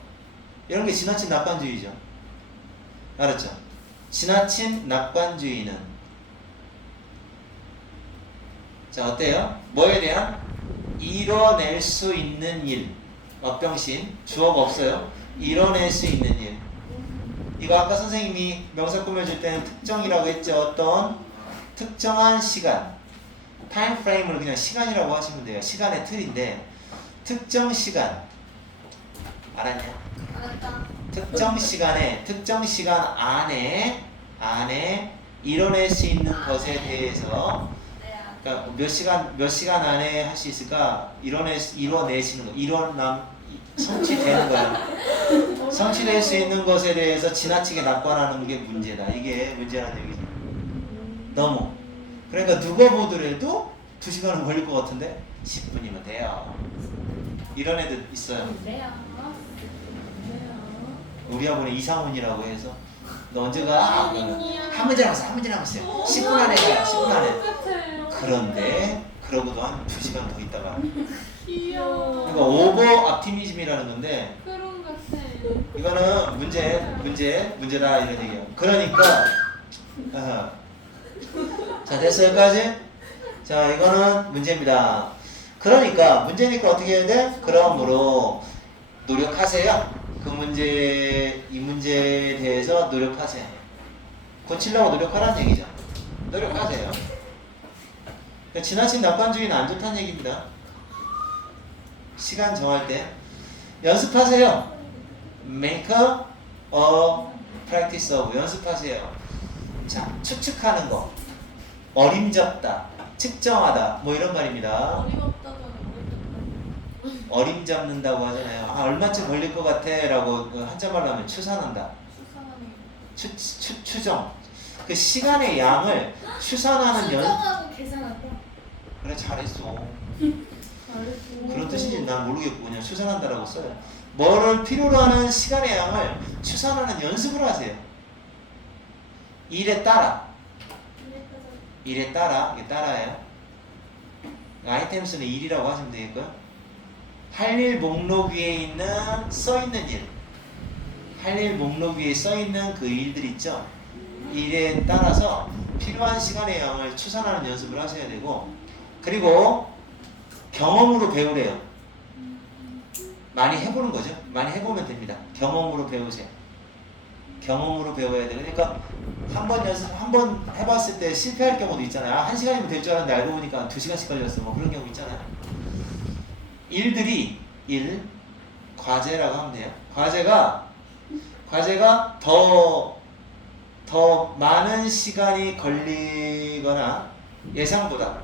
이런 게 지나친 낙관주의죠. 알았죠? 지나친 낙관주의는 자 어때요? 뭐에 대한? 이뤄낼 수 있는 일. 업병신. 주어가 없어요. 이뤄낼 수 있는 일. 이거 아까 선생님이 명사 꾸며줄 때는 특정이라고 했죠. 어떤 특정한 시간. 타임 프레임을 그냥 시간이라고 하시면 돼요. 시간의 틀인데 특정 시간. 알았냐? 알았다. 특정 시간에 특정 시간 안에 이뤄낼 수 있는 것에 대해서 네. 그러니까 몇 시간 안에 할 수 있을까? 이뤄내시는 거. 성취되는 거야. 성취될 수 있는 것에 대해서 지나치게 낙관하는 게 문제다. 이게 문제라는 얘기죠. 너무. 그러니까 누가 보더라도 2시간은 걸릴 것 같은데 10분이면 돼요. 이런 애들 있어요. 네요. 우리 학원에 이상훈이라고 해서 너 언제 가? 한 문제 남았어요. 10분 안에 가요. 10분 안에. 그런데 그러고도 한 2시간 더 있다가 귀여워. 그러니까 오버 옵티미즘이라는 건데 그런 같아. 이거는 문제다 이런 얘기예요. 그러니까 자 됐어요 여기까지? 자 이거는 문제입니다. 그러니까 문제니까 어떻게 해야 돼? 그러므로 노력하세요. 이 문제에 대해서 노력하세요. 고치려고 노력하라는 얘기죠. 노력하세요. 그러니까 지나친 낙관주의는 안 좋다는 얘기입니다. 시간 정할 때 연습하세요. Make a practice of. 연습하세요. 자, 추측하는 거, 어림잡다, 측정하다, 뭐 이런 말입니다. 어림없다잖아. 어림잡는다고 하잖아요. 얼마쯤 걸릴 것 같아 라고 한자말로 하면 추산한다. 수상하네. 추정. 그 시간의 양을 추산하는 수정하고 계산하고. 그래 잘했어. 그런 뜻인지 난 모르겠고 그냥 추산한다라고 써요. 뭐를 필요로 하는 시간의 양을 추산하는 연습을 하세요. 일에 따라. 이게 따라예요. 아이템스는 일이라고 하시면 되겠고요. 할 일 목록 위에 있는 써있는 일. 할 일 목록 위에 써있는 그 일들 있죠. 일에 따라서 필요한 시간의 양을 추산하는 연습을 하셔야 되고 그리고 경험으로 배우래요. 많이 해보는 거죠. 많이 해보면 됩니다. 경험으로 배우세요. 경험으로 배워야 돼. 그러니까 한 번 해봤을 때 실패할 경우도 있잖아요. 1시간이면 될 줄 알았는데 알고 보니까 2시간씩 걸렸어. 뭐 그런 경우 있잖아요. 일들이 1 과제라고 하면 돼요. 과제가 더 많은 시간이 걸리거나 예상보다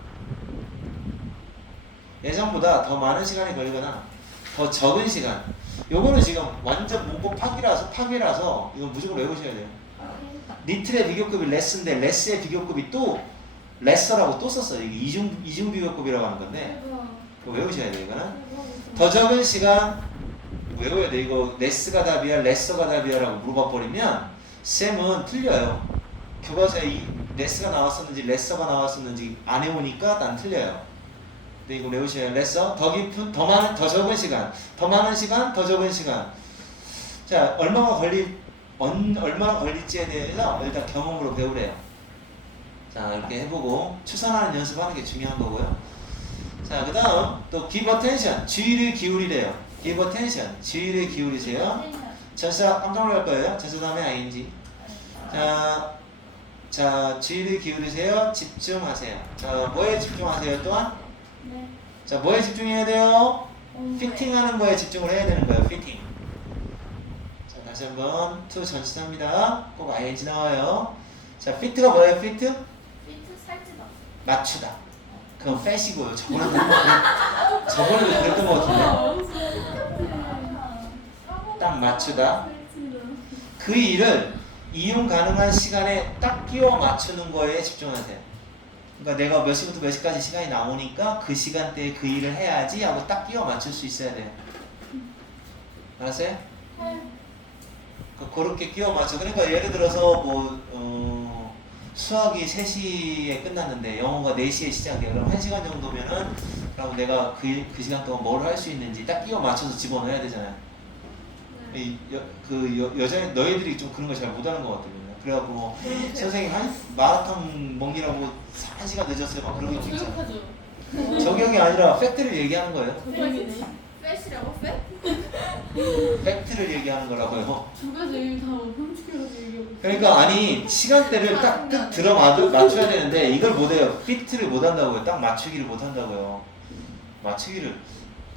더 많은 시간이 걸리거나 더 적은 시간. 요거는 지금 완전 문법 파기라서 이거 무조건 외우셔야 돼요. 리틀의 비교급이 레스인데 레스의 비교급이 또 레서라고 또 썼어요. 이게 이중 비교급이라고 하는 건데 그거 외우셔야 돼요. 이거는 더 적은 시간 외워야 돼. 이거 레스가 답이야 레서가 답이야라고 물어봐 버리면 쌤은 틀려요. 교과서에 이 레스가 나왔었는지 레서가 나왔었는지 안 외우니까 난 틀려요. 근데 이거 외우셔야 레서 더 깊은 더 적은 시간 더 많은 시간 더 적은 시간. 자 얼마나 걸릴지에 대해서 일단 경험으로 배우래요. 자 이렇게 해보고 추산하는 연습하는 게 중요한 거고요. 자 그 다음 또 give attention 주의를 기울이래요. give attention 주의를 기울이세요. 전사 깜짝 놀랄 거예요. 전사 다음에 ing. 자 주의를 기울이세요. 집중하세요. 자 뭐에 집중하세요 또한? 네. 자 뭐에 집중해야 돼요? 피팅하는 거에 집중을 해야 되는 거예요. 피팅. 자 다시 한번 to 전치사입니다. 꼭 ing 나와요. 자 fit가 뭐예요? fit? 피트 살찌다. 맞추다. 그건 fash이고요. 저번에도 그랬던 것 같은데. 딱 맞추다. 그 일을 이용 가능한 시간에 딱 끼워 맞추는 거에 집중하세요. 그러니까 내가 몇 시부터 몇 시까지 시간이 나오니까 그 시간대에 그 일을 해야지 하고 딱 끼워 맞출 수 있어야 돼요. 알았어요? 그렇게 끼워 맞춰. 그러니까 예를 들어서 수학이 3시에 끝났는데 영어가 4시에 시작해요. 그럼 1시간 정도면은 그럼 내가 그 시간 동안 뭘 할 수 있는지 딱 끼워 맞춰서 집어넣어야 되잖아요. 너희들이 좀 그런 거 잘 못하는 것 같아요. 그래갖고 뭐 선생님 마라톤 멍이라고 1시간 늦었어요. 막 그런 게 좀 있잖아요. 저격하죠. 저격이 아니라 팩트를 얘기하는 거예요. 저격이네. 패시라고 패? 팩트를 얘기하는 거라고요. 저까지 얘기 다 홈스키라고 얘기하고. 그러니까 아니 시간대를 딱 들어 맞춰야 되는데 이걸 못해요. 피트를 못한다고요. 딱 맞추기를 못한다고요. 맞추기를.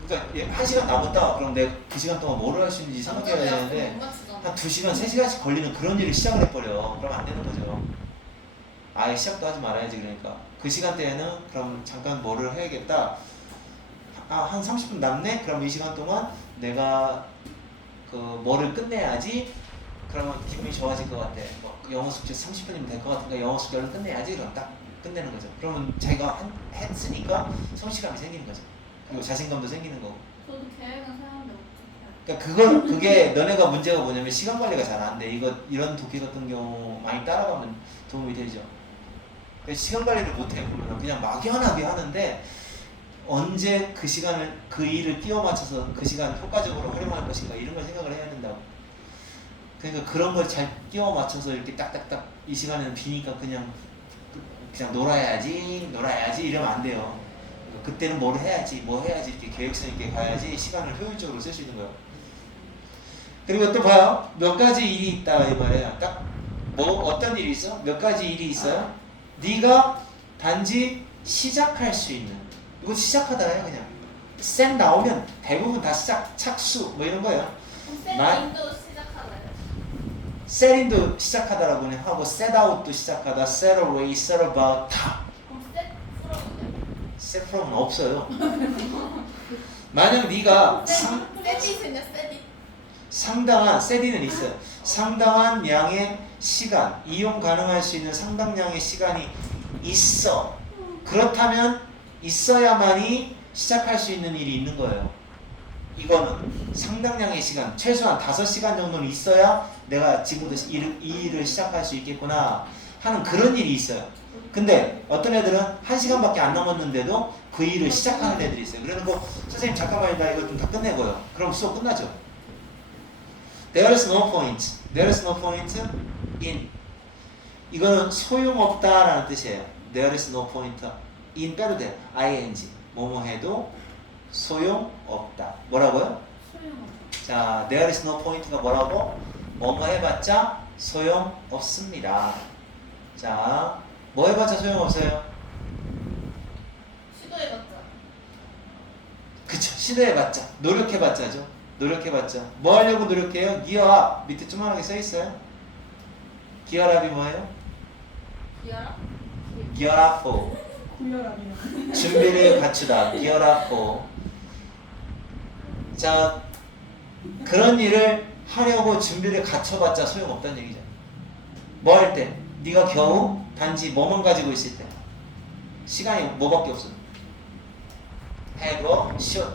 그러니까 1시간 남았다. 그럼 내가 그 시간 동안 뭘 할 수 있는지 생각해야 되는데 한 2시간, 3시간씩 걸리는 그런 일을 시작을 해버려. 그럼 안 되는 거죠. 아예 시작도 하지 말아야지. 그러니까 그 시간대에는 그럼 잠깐 뭐를 해야겠다. 한 30분 남네? 그럼 이 시간 동안 내가 뭐를 끝내야지. 그러면 기분이 좋아질 것 같아. 영어 숙제 30분이면 될 것 같으니까 영어 숙제를 끝내야지. 그럼 딱 끝내는 거죠. 그러면 자기가 했으니까 성취감이 생기는 거죠. 그리고 자신감도 생기는 거고. 저도 계획은 세웠는데 어떡해. 그러니까 그게 너네가 문제가 뭐냐면 시간 관리가 잘 안 돼. 이런 독해 같은 경우 많이 따라가면 도움이 되죠. 그러니까 시간 관리를 못 해. 그러면 그냥 막연하게 하는데 언제 그 시간을 그 일을 끼워 맞춰서 그 시간 효과적으로 활용할 것인가 이런 걸 생각을 해야 된다고. 그러니까 그런 걸 잘 끼워 맞춰서 이렇게 딱딱딱 이 시간에는 비니까 그냥 놀아야지 이러면 안 돼요. 그때는 뭘 해야지 이렇게 계획성 있게 가야지 시간을 효율적으로 쓸 수 있는 거예요. 그리고 또 봐요. 몇 가지 일이 있다 이 말이에요. 딱 어떤 일이 있어? 몇 가지 일이 있어요? 네가 단지 시작할 수 있는. 이거 시작하다예요 그냥. 셋 나오면 대부분 다 착수 뭐 이런 거예요. 쌤인도 시작하나요? set인도 시작하다라고 그냥 하고 set out도 시작하다, set away, set about 다. 그럼 셋 풀어보세요. set from은 없어요. 만약 네가 셋이 있냐 셋이? 상당한 set이는 있어요. 상당한 양의 시간, 이용 가능할 수 있는 상당량의 시간이 있어. 그렇다면 있어야만이 시작할 수 있는 일이 있는 거예요. 이거는 상당량의 시간, 최소한 5시간 정도는 있어야 내가 지금부터 이 일을 시작할 수 있겠구나 하는 그런 일이 있어요. 근데 어떤 애들은 1시간밖에 안 남았는데도 그 일을 시작하는 애들이 있어요. 그러는 거 선생님 잠깐만요. 나 이거 좀 다 끝내고요. 그럼 수업 끝나죠. There is no point. There is no point in. 이거는 소용없다라는 뜻이에요. There is no point in 빼도 돼. ing. 뭐뭐 해도 소용없다. 뭐라고요? 소용없어. 자, there is no point가 뭐라고? 뭐뭐 해봤자 소용없습니다. 자, 뭐 해봤자 소용없어요? 시도해봤자. 그쵸. 시도해봤자, 노력해봤자죠. 노력해봤자. 뭐 하려고 노력해요? 기어업 밑에 조그만하게 써있어요. 기어업이 뭐예요? 기어라? 기어라포 구열 아니야. 준비를 갖추다. 기어라포. 자, 그런 일을 하려고 준비를 갖춰봤자 소용없다는 얘기죠. 뭐 할 때? 네가 겨우 단지 뭐만 가지고 있을 때 시간이 뭐밖에 없어. have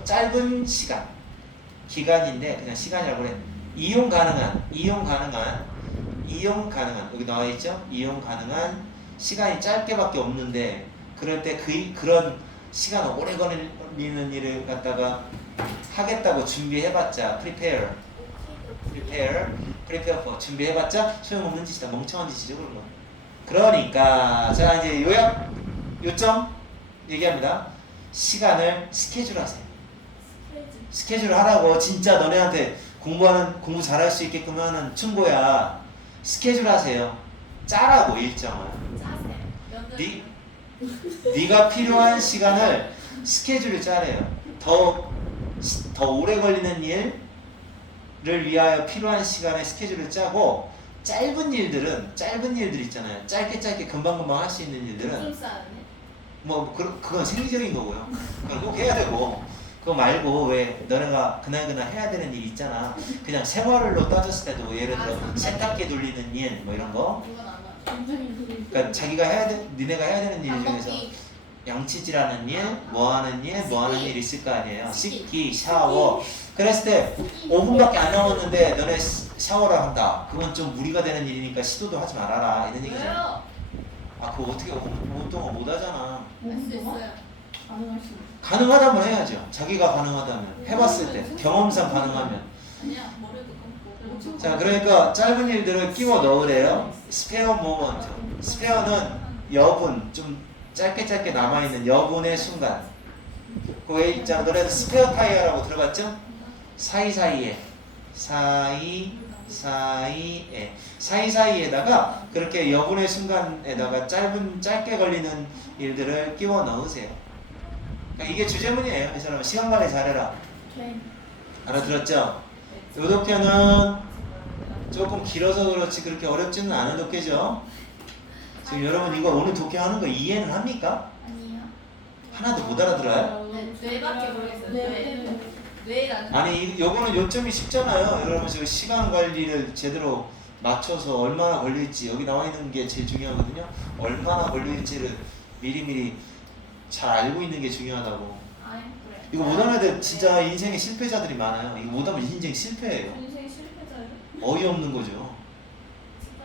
짧은 시간 기간인데 그냥 시간이라고 그래. 이용 가능한 여기 나와 있죠. 이용 가능한 시간이 짧게밖에 없는데 그럴 때 그런 시간 오래 걸리는 일을 갖다가 하겠다고 준비해봤자 prepare for 준비해봤자 소용없는 짓이다. 멍청한 짓이죠. 그런 거. 그러니까 자 이제 요점 얘기합니다. 시간을 스케줄하세요. 스케줄 하라고. 진짜 너네한테 공부 잘할 수 있게끔 하는 충고야. 스케줄 하세요. 짜라고 일정을. 짜세요. 몇 네, 네가 필요한 시간을 스케줄을 짜래요. 더 오래 걸리는 일을 위하여 필요한 시간에 스케줄을 짜고 짧은 일들 있잖아요. 짧게 금방금방 할 수 있는 일들은 좀 싸네. 뭐 그건 생리적인 거고요. 그건 꼭 해야 되고 그거 말고 왜 너네가 그날 해야 되는 일 있잖아. 그냥 생활로 따졌을 때도 예를 들어 세탁기 돌리는 일 뭐 이런 거. 이건 안 나. 굉장히 그게 그러니까 니네가 해야 되는 일 중에서 양치질하는 일, 뭐 하는 일 있을 거 아니에요. 씻기, 샤워. 그랬을 때 5분밖에 안 남았는데 너네 샤워를 한다. 그건 좀 무리가 되는 일이니까 시도도 하지 말아라. 이런 얘기잖아. 왜요? 아 그거 어떻게 5분 동안 못 하잖아. 할 수 있어요. 가능할 수 있어. 가능하다면 해야죠. 자기가 가능하다면. 해봤을 때. 경험상 가능하면. 아니야 머리도 감고. 자 그러니까 짧은 일들을 끼워 넣으래요. 스페어 모먼트. 스페어는 여분, 좀 짧게 남아있는 여분의 순간. 그왜 있잖아. 너네도 스페어 타이어라고 들어봤죠? 사이사이에다가 그렇게 여분의 순간에다가 짧게 걸리는 일들을 끼워 넣으세요. 그러니까 이게 주제문이에요. 이 사람은 시간 관리 잘해라. 네. 알아들었죠? 이 독해는 조금 길어서 그렇지 그렇게 어렵지는 않은 독해죠. 지금 여러분 이거 오늘 독해하는 거 이해는 합니까? 아니요. 하나도 못 알아들어요? 네, 뇌밖에 모르겠어요. 네. 뇌라는. 아니 요거는 요점이 쉽잖아요. 여러분 지금 시간 관리를 제대로 맞춰서 얼마나 걸릴지 여기 나와 있는 게 제일 중요하거든요. 얼마나 걸릴지를 미리미리 잘 알고 있는 게 중요하다고. 아니 그래. 이거 못하는 애들 진짜 인생의 실패자들이 많아요. 이거 못하면 인생 실패예요. 인생 실패자예요? 어이없는 거죠. 진짜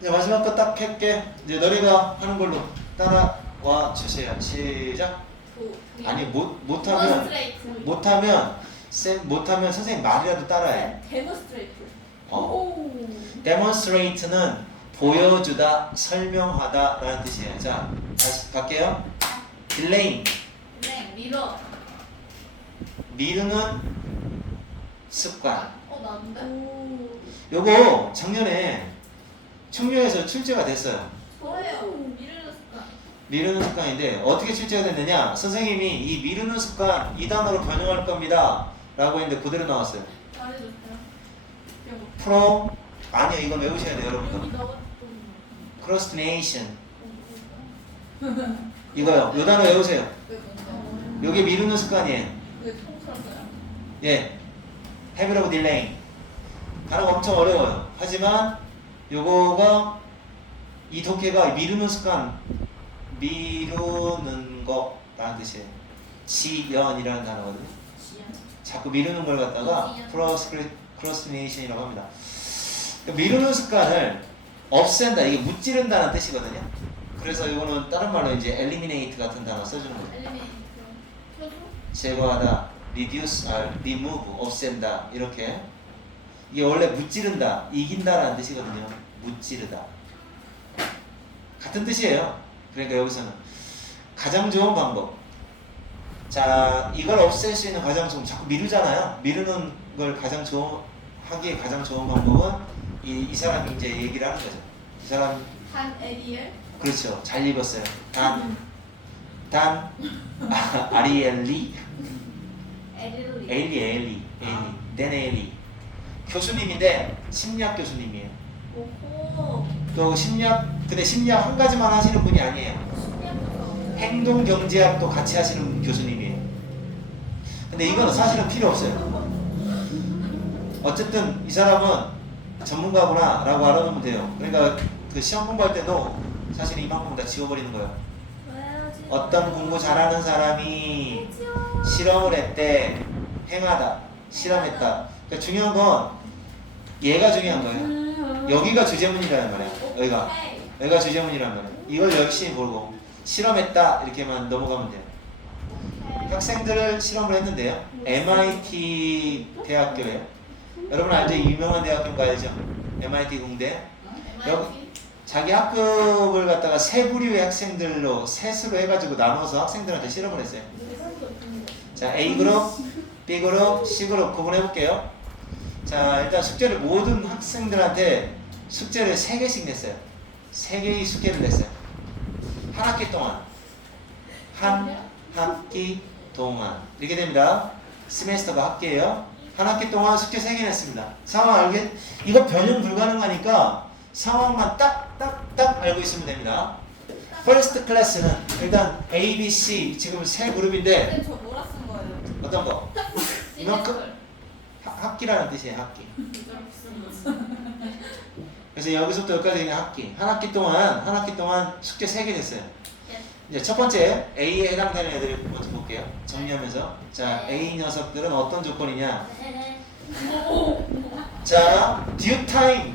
이제 마지막 거 딱 할게. 이제 너희가 하는 걸로 따라와 주세요. 시작. 아니 못하면 선생님 말이라도 따라해. 데모스트레이트. 어. demonstrate는 보여주다, 설명하다라는 뜻이에요. 자, 다시 갈게요. blame 네, 밀어. 미루는 습관. 나인데? 요거 작년에 충류에서 출제가 됐어요. 저예요. 미르는 습관. 미루는 습관인데 어떻게 출제가 됐느냐? 선생님이 이 미루는 습관 이 단어로 변형할 겁니다 라고 했는데 그대로 나왔어요. 말해줬어요. 프로 아니요, 이건 외우셔야 돼요 여러분들. 여기 넣어. procrastination 이거요. 요 단어 외우세요. 왜 뭔데? 요게 미루는 습관이에요. 왜 통틀었어요? 예, habit하고 delay 단어가 엄청 어려워요. 하지만 요거가 이 독해가 미루는 습관, 미루는 거라는 뜻이에요. 지연이라는 단어거든요. 지연. 자꾸 미루는 걸 갖다가 procrastination이라고 합니다. 그러니까 미루는 습관을 없앤다, 이게 무찌른다는 뜻이거든요. 그래서 이거는 다른 말로 이제 eliminate 같은 단어 써주는 거예요. 엘리메이트. 표수? 제거하다, reduce, remove, 없앤다 이렇게. 이게 원래 무찌른다, 이긴다라는 뜻이거든요. 무찌르다. 같은 뜻이에요. 그러니까 여기서는 가장 좋은 방법. 자, 이걸 없앨 수 있는 가장 좋은, 자꾸 미루잖아요. 미루는 걸 하기에 가장 좋은 방법은 이 사람이 이제 얘기를 하는 거죠. 이 사람 한 에디엘? 그렇죠. 잘 읽었어요. 단 아리엘리 에릴리. 에일리 댄 에일리 교수님인데 심리학 교수님이에요. 오호. 또 심리학 근데 심리학 한 가지만 하시는 분이 아니에요. 신기하다. 행동 경제학도 같이 하시는 교수님이에요. 근데 이거는 사실은 필요 없어요. 어쨌든 이 사람은 전문가구나 라고 알아두면 돼요. 그러니까 그 시험 공부할 때도 사실 이만큼 다 지워버리는 거예요. 왜야지? 어떤 공부 잘하는 사람이 실험을 했대. 행하다. 실험했다. 그러니까 중요한 건 얘가 중요한 거예요. 여기가 주제문이라는 말이에요. 여기가 주제문이란 말이에요. 이걸 열심히 보고 실험했다 이렇게만 넘어가면 돼요. 학생들을 실험을 했는데요. MIT 대학교예요. 여러분 알죠? 유명한 대학교인 거 알죠? MIT 공대. MIT. 자기 학급을 갖다가 세 부류의 학생들로 셋으로 해가지고 나눠서 학생들한테 실험을 했어요. 자, A그룹, B그룹, C그룹 구분해 볼게요. 자, 일단 숙제를 모든 학생들한테 숙제를 3개씩 냈어요. 3개의 숙제를 냈어요. 한 학기 동안. 한 학기 동안. 이렇게 됩니다. 스메스터가 학기예요. 한 학기 동안 숙제 3개 냈습니다. 상황 알겠? 이거 변형 불가능하니까 상황만 딱 알고 있으면 됩니다. 퍼스트 클래스는 일단 A, B, C 지금 세 그룹인데 근데 저 뭐라 쓴 거예요? 어떤 거? 이만큼? 학기라는 뜻이에요. 학기. 그래서 여기서부터 여기까지 그냥 학기. 한 학기 동안 숙제 3개 냈어요. 이제 첫 번째 A에 해당되는 애들을 먼저 볼게요. 정리하면서 자 A 녀석들은 어떤 조건이냐? 자 due time을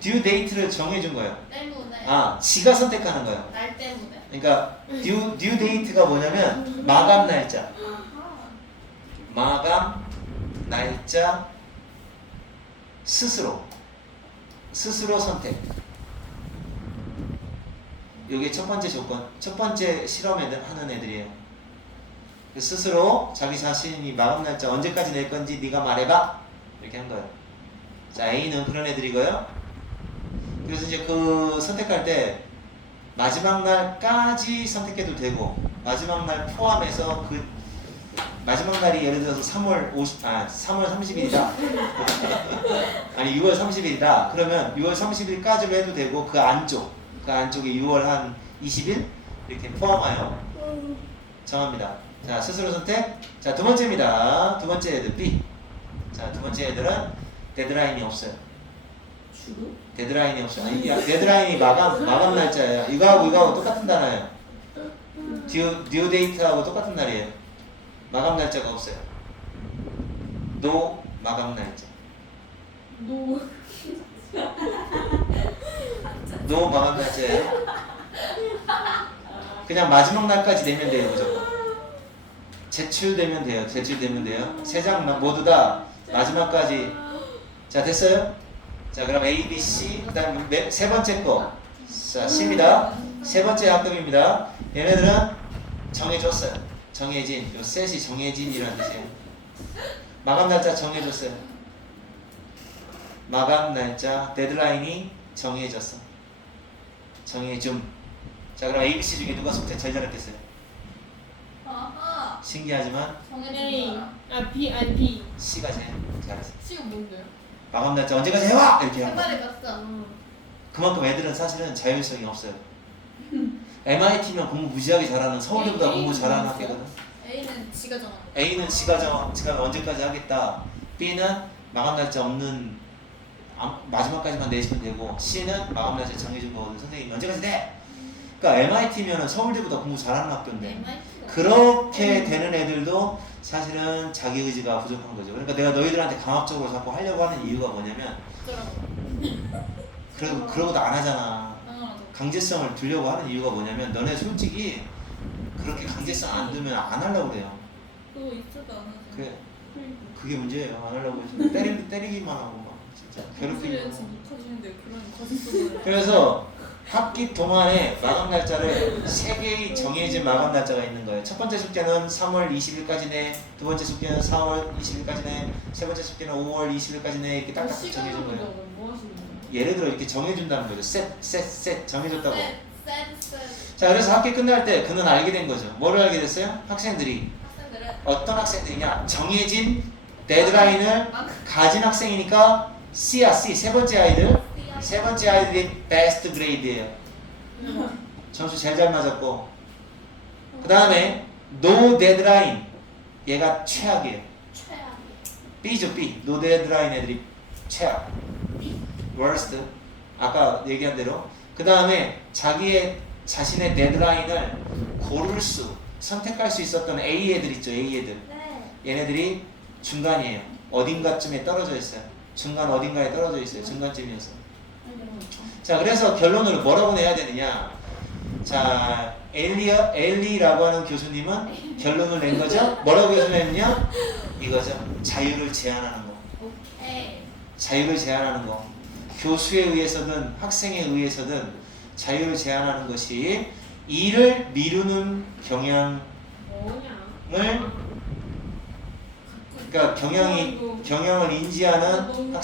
due date를 정해준 거예요. 때문에. 아 지가 선택하는 거예요. 날 때문에. 그러니까 due date가 뭐냐면 마감 날짜. 마감 날짜 스스로 선택. 이게 첫 번째 조건, 첫 번째 실험 하는 애들이에요. 스스로 자기 자신이 마감 날짜 언제까지 낼 건지 네가 말해봐 이렇게 한 거예요. 자 A는 그런 애들이고요. 그래서 이제 그 선택할 때 마지막 날까지 선택해도 되고 마지막 날 포함해서 그 마지막 날이 예를 들어서 3월 30일이다. 아니 6월 30일이다. 그러면 6월 30일까지로 해도 되고 그 안쪽에 6월 한 20일 이렇게 포함하여 정합니다. 자 스스로 선택. 자 두 번째입니다. 두 번째 애들 B. 자 두 번째 애들은 데드라인이 없어요. 주로? 데드라인이 없어요. 아니, 데드라인이 마감 날짜예요. 이거하고 똑같은 단어예요. due date하고 똑같은 날이에요. 마감 날짜가 없어요. no 마감 날짜. 노. no 마감 날짜예요. 그냥 마지막 날까지 내면 돼요. 무조건. 제출되면 돼요. 세 장 모두 다 마지막까지. 자 됐어요? 자 그럼 A, B, C 그다음 세 번째 거. 자 C입니다. 세 번째 학급입니다. 얘네들은 정해줬어요. 정해진. 요 셋이 정해진이라는 뜻이에요. 마감 날짜 정해줬어요. 마감 날짜 데드라인이 정해졌어. 정해줌. 자 그럼 A, B, C 중에 누가 숙제 제일 잘했겠어요? 아하. 신기하지만 정해진 거야. B 아니 B. C가 제일 잘했어. C가 뭔데요? 마감 날짜 언제까지 해와! 이렇게 한 거. 해봐야겠어. 그만큼 애들은 사실은 자율성이 없어요. MIT면 공부 무지하게 잘하는 서울대보다 공부 잘하는 학교거든. A는 지가 정한. A는 지가 언제까지 하겠다. B는 마감 날짜 없는 마지막까지만 내시면 되고 C는 마감 날짜 정해준 거거든. 선생님 언제까지 돼? 그러니까 MIT면은 서울대보다 공부 잘하는 학교인데 MIT가. 그렇게 되는 애들도 사실은 자기 의지가 부족한 거죠. 그러니까 내가 너희들한테 강압적으로 자꾸 하려고 하는 이유가 뭐냐면 그러고도 안 하잖아. 강제성을 두려고 하는 이유가 뭐냐면 너네 솔직히 그렇게 강제성 안 두면 안 하려고 그래요. 그거 있어도 안 하지. 그게 문제예요. 안 하려고 해서 때리기만 하고 막 진짜 괴롭히기만 하고. 못하시는데 그런 거짓말을. 그래서 학기 동안에 마감 날짜를 3개의 정해진 마감 날짜가 있는 거예요. 첫 번째 숙제는 3월 20일까지 내, 두 번째 숙제는 4월 20일까지 내, 세 번째 숙제는 5월 20일까지 내 이렇게 딱딱 정해준 거예요. 뭐 하시는 거예요? 예를 들어 이렇게 정해준다는 거죠. 셋 정해줬다고. 셋. 자, 그래서 학기 끝날 때 그는 알게 된 거죠. 뭐를 알게 됐어요? 학생들이 학생들은 어떤 학생들이냐? 정해진 데드라인을 가진 학생이니까 C야 C. 세 번째 아이들. 세 번째 아이들이 베스트 그레이드예요. 점수 제일 잘 맞았고, 그 다음에 no deadline 얘가 최악이에요. 최악이. B죠 B. no deadline 애들이 최악. worst. 아까 얘기한 대로. 그 다음에 자신의 데드라인을 고를 수, 선택할 수 있었던 A 애들 있죠. A 애들. 네. 얘네들이 중간이에요. 어딘가쯤에 떨어져 있어요. 중간 어딘가에 떨어져 있어요. 중간쯤이어서. 자, 그래서 결론을 뭐라고 내야 되느냐? 자, 엘리라고 하는 교수님은 결론을 낸 거죠. 뭐라고 결론했냐? 이거죠. 자유를 제한하는 거. 오케이. 자유를 제한하는 거. 교수에 의해서든 학생에 의해서든 자유를 제한하는 것이 일을 미루는 경향을, 그러니까 경향을 인지하는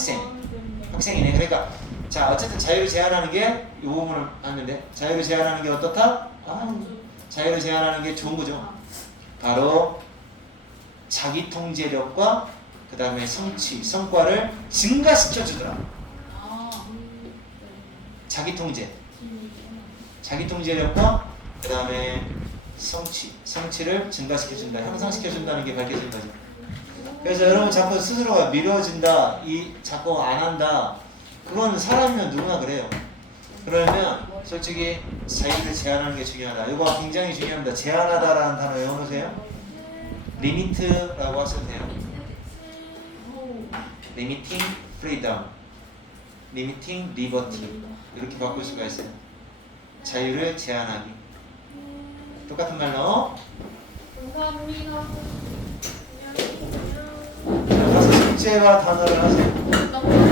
학생이네. 그러니까 자, 어쨌든 자유를 제한하는 게 이 부분을 하면 돼. 자유를 제한하는 게 어떻다? 자유를 제한하는 게 좋은 거죠. 바로 자기 통제력과 그 다음에 성과를 증가시켜 주더라. 자기 통제력과 그 다음에 성취를 증가시켜 준다. 향상시켜 준다는 게 밝혀진 거죠. 그래서 여러분 자꾸 스스로가 미뤄진다, 자꾸 안 한다. 그건 사람이면 누구나 그래요. 그러면 솔직히 자유를 제한하는 게 중요하다. 이거 굉장히 중요합니다. 제한하다라는 단어 외워놓으세요. 리미트라고 하셔도 돼요. 리미팅 프리덤, 리미팅 리버티 이렇게 바꿀 수가 있어요. 자유를 제한하기. 똑같은 말로. 감사합니다. 자, 가서 숙제와 단어를 하세요.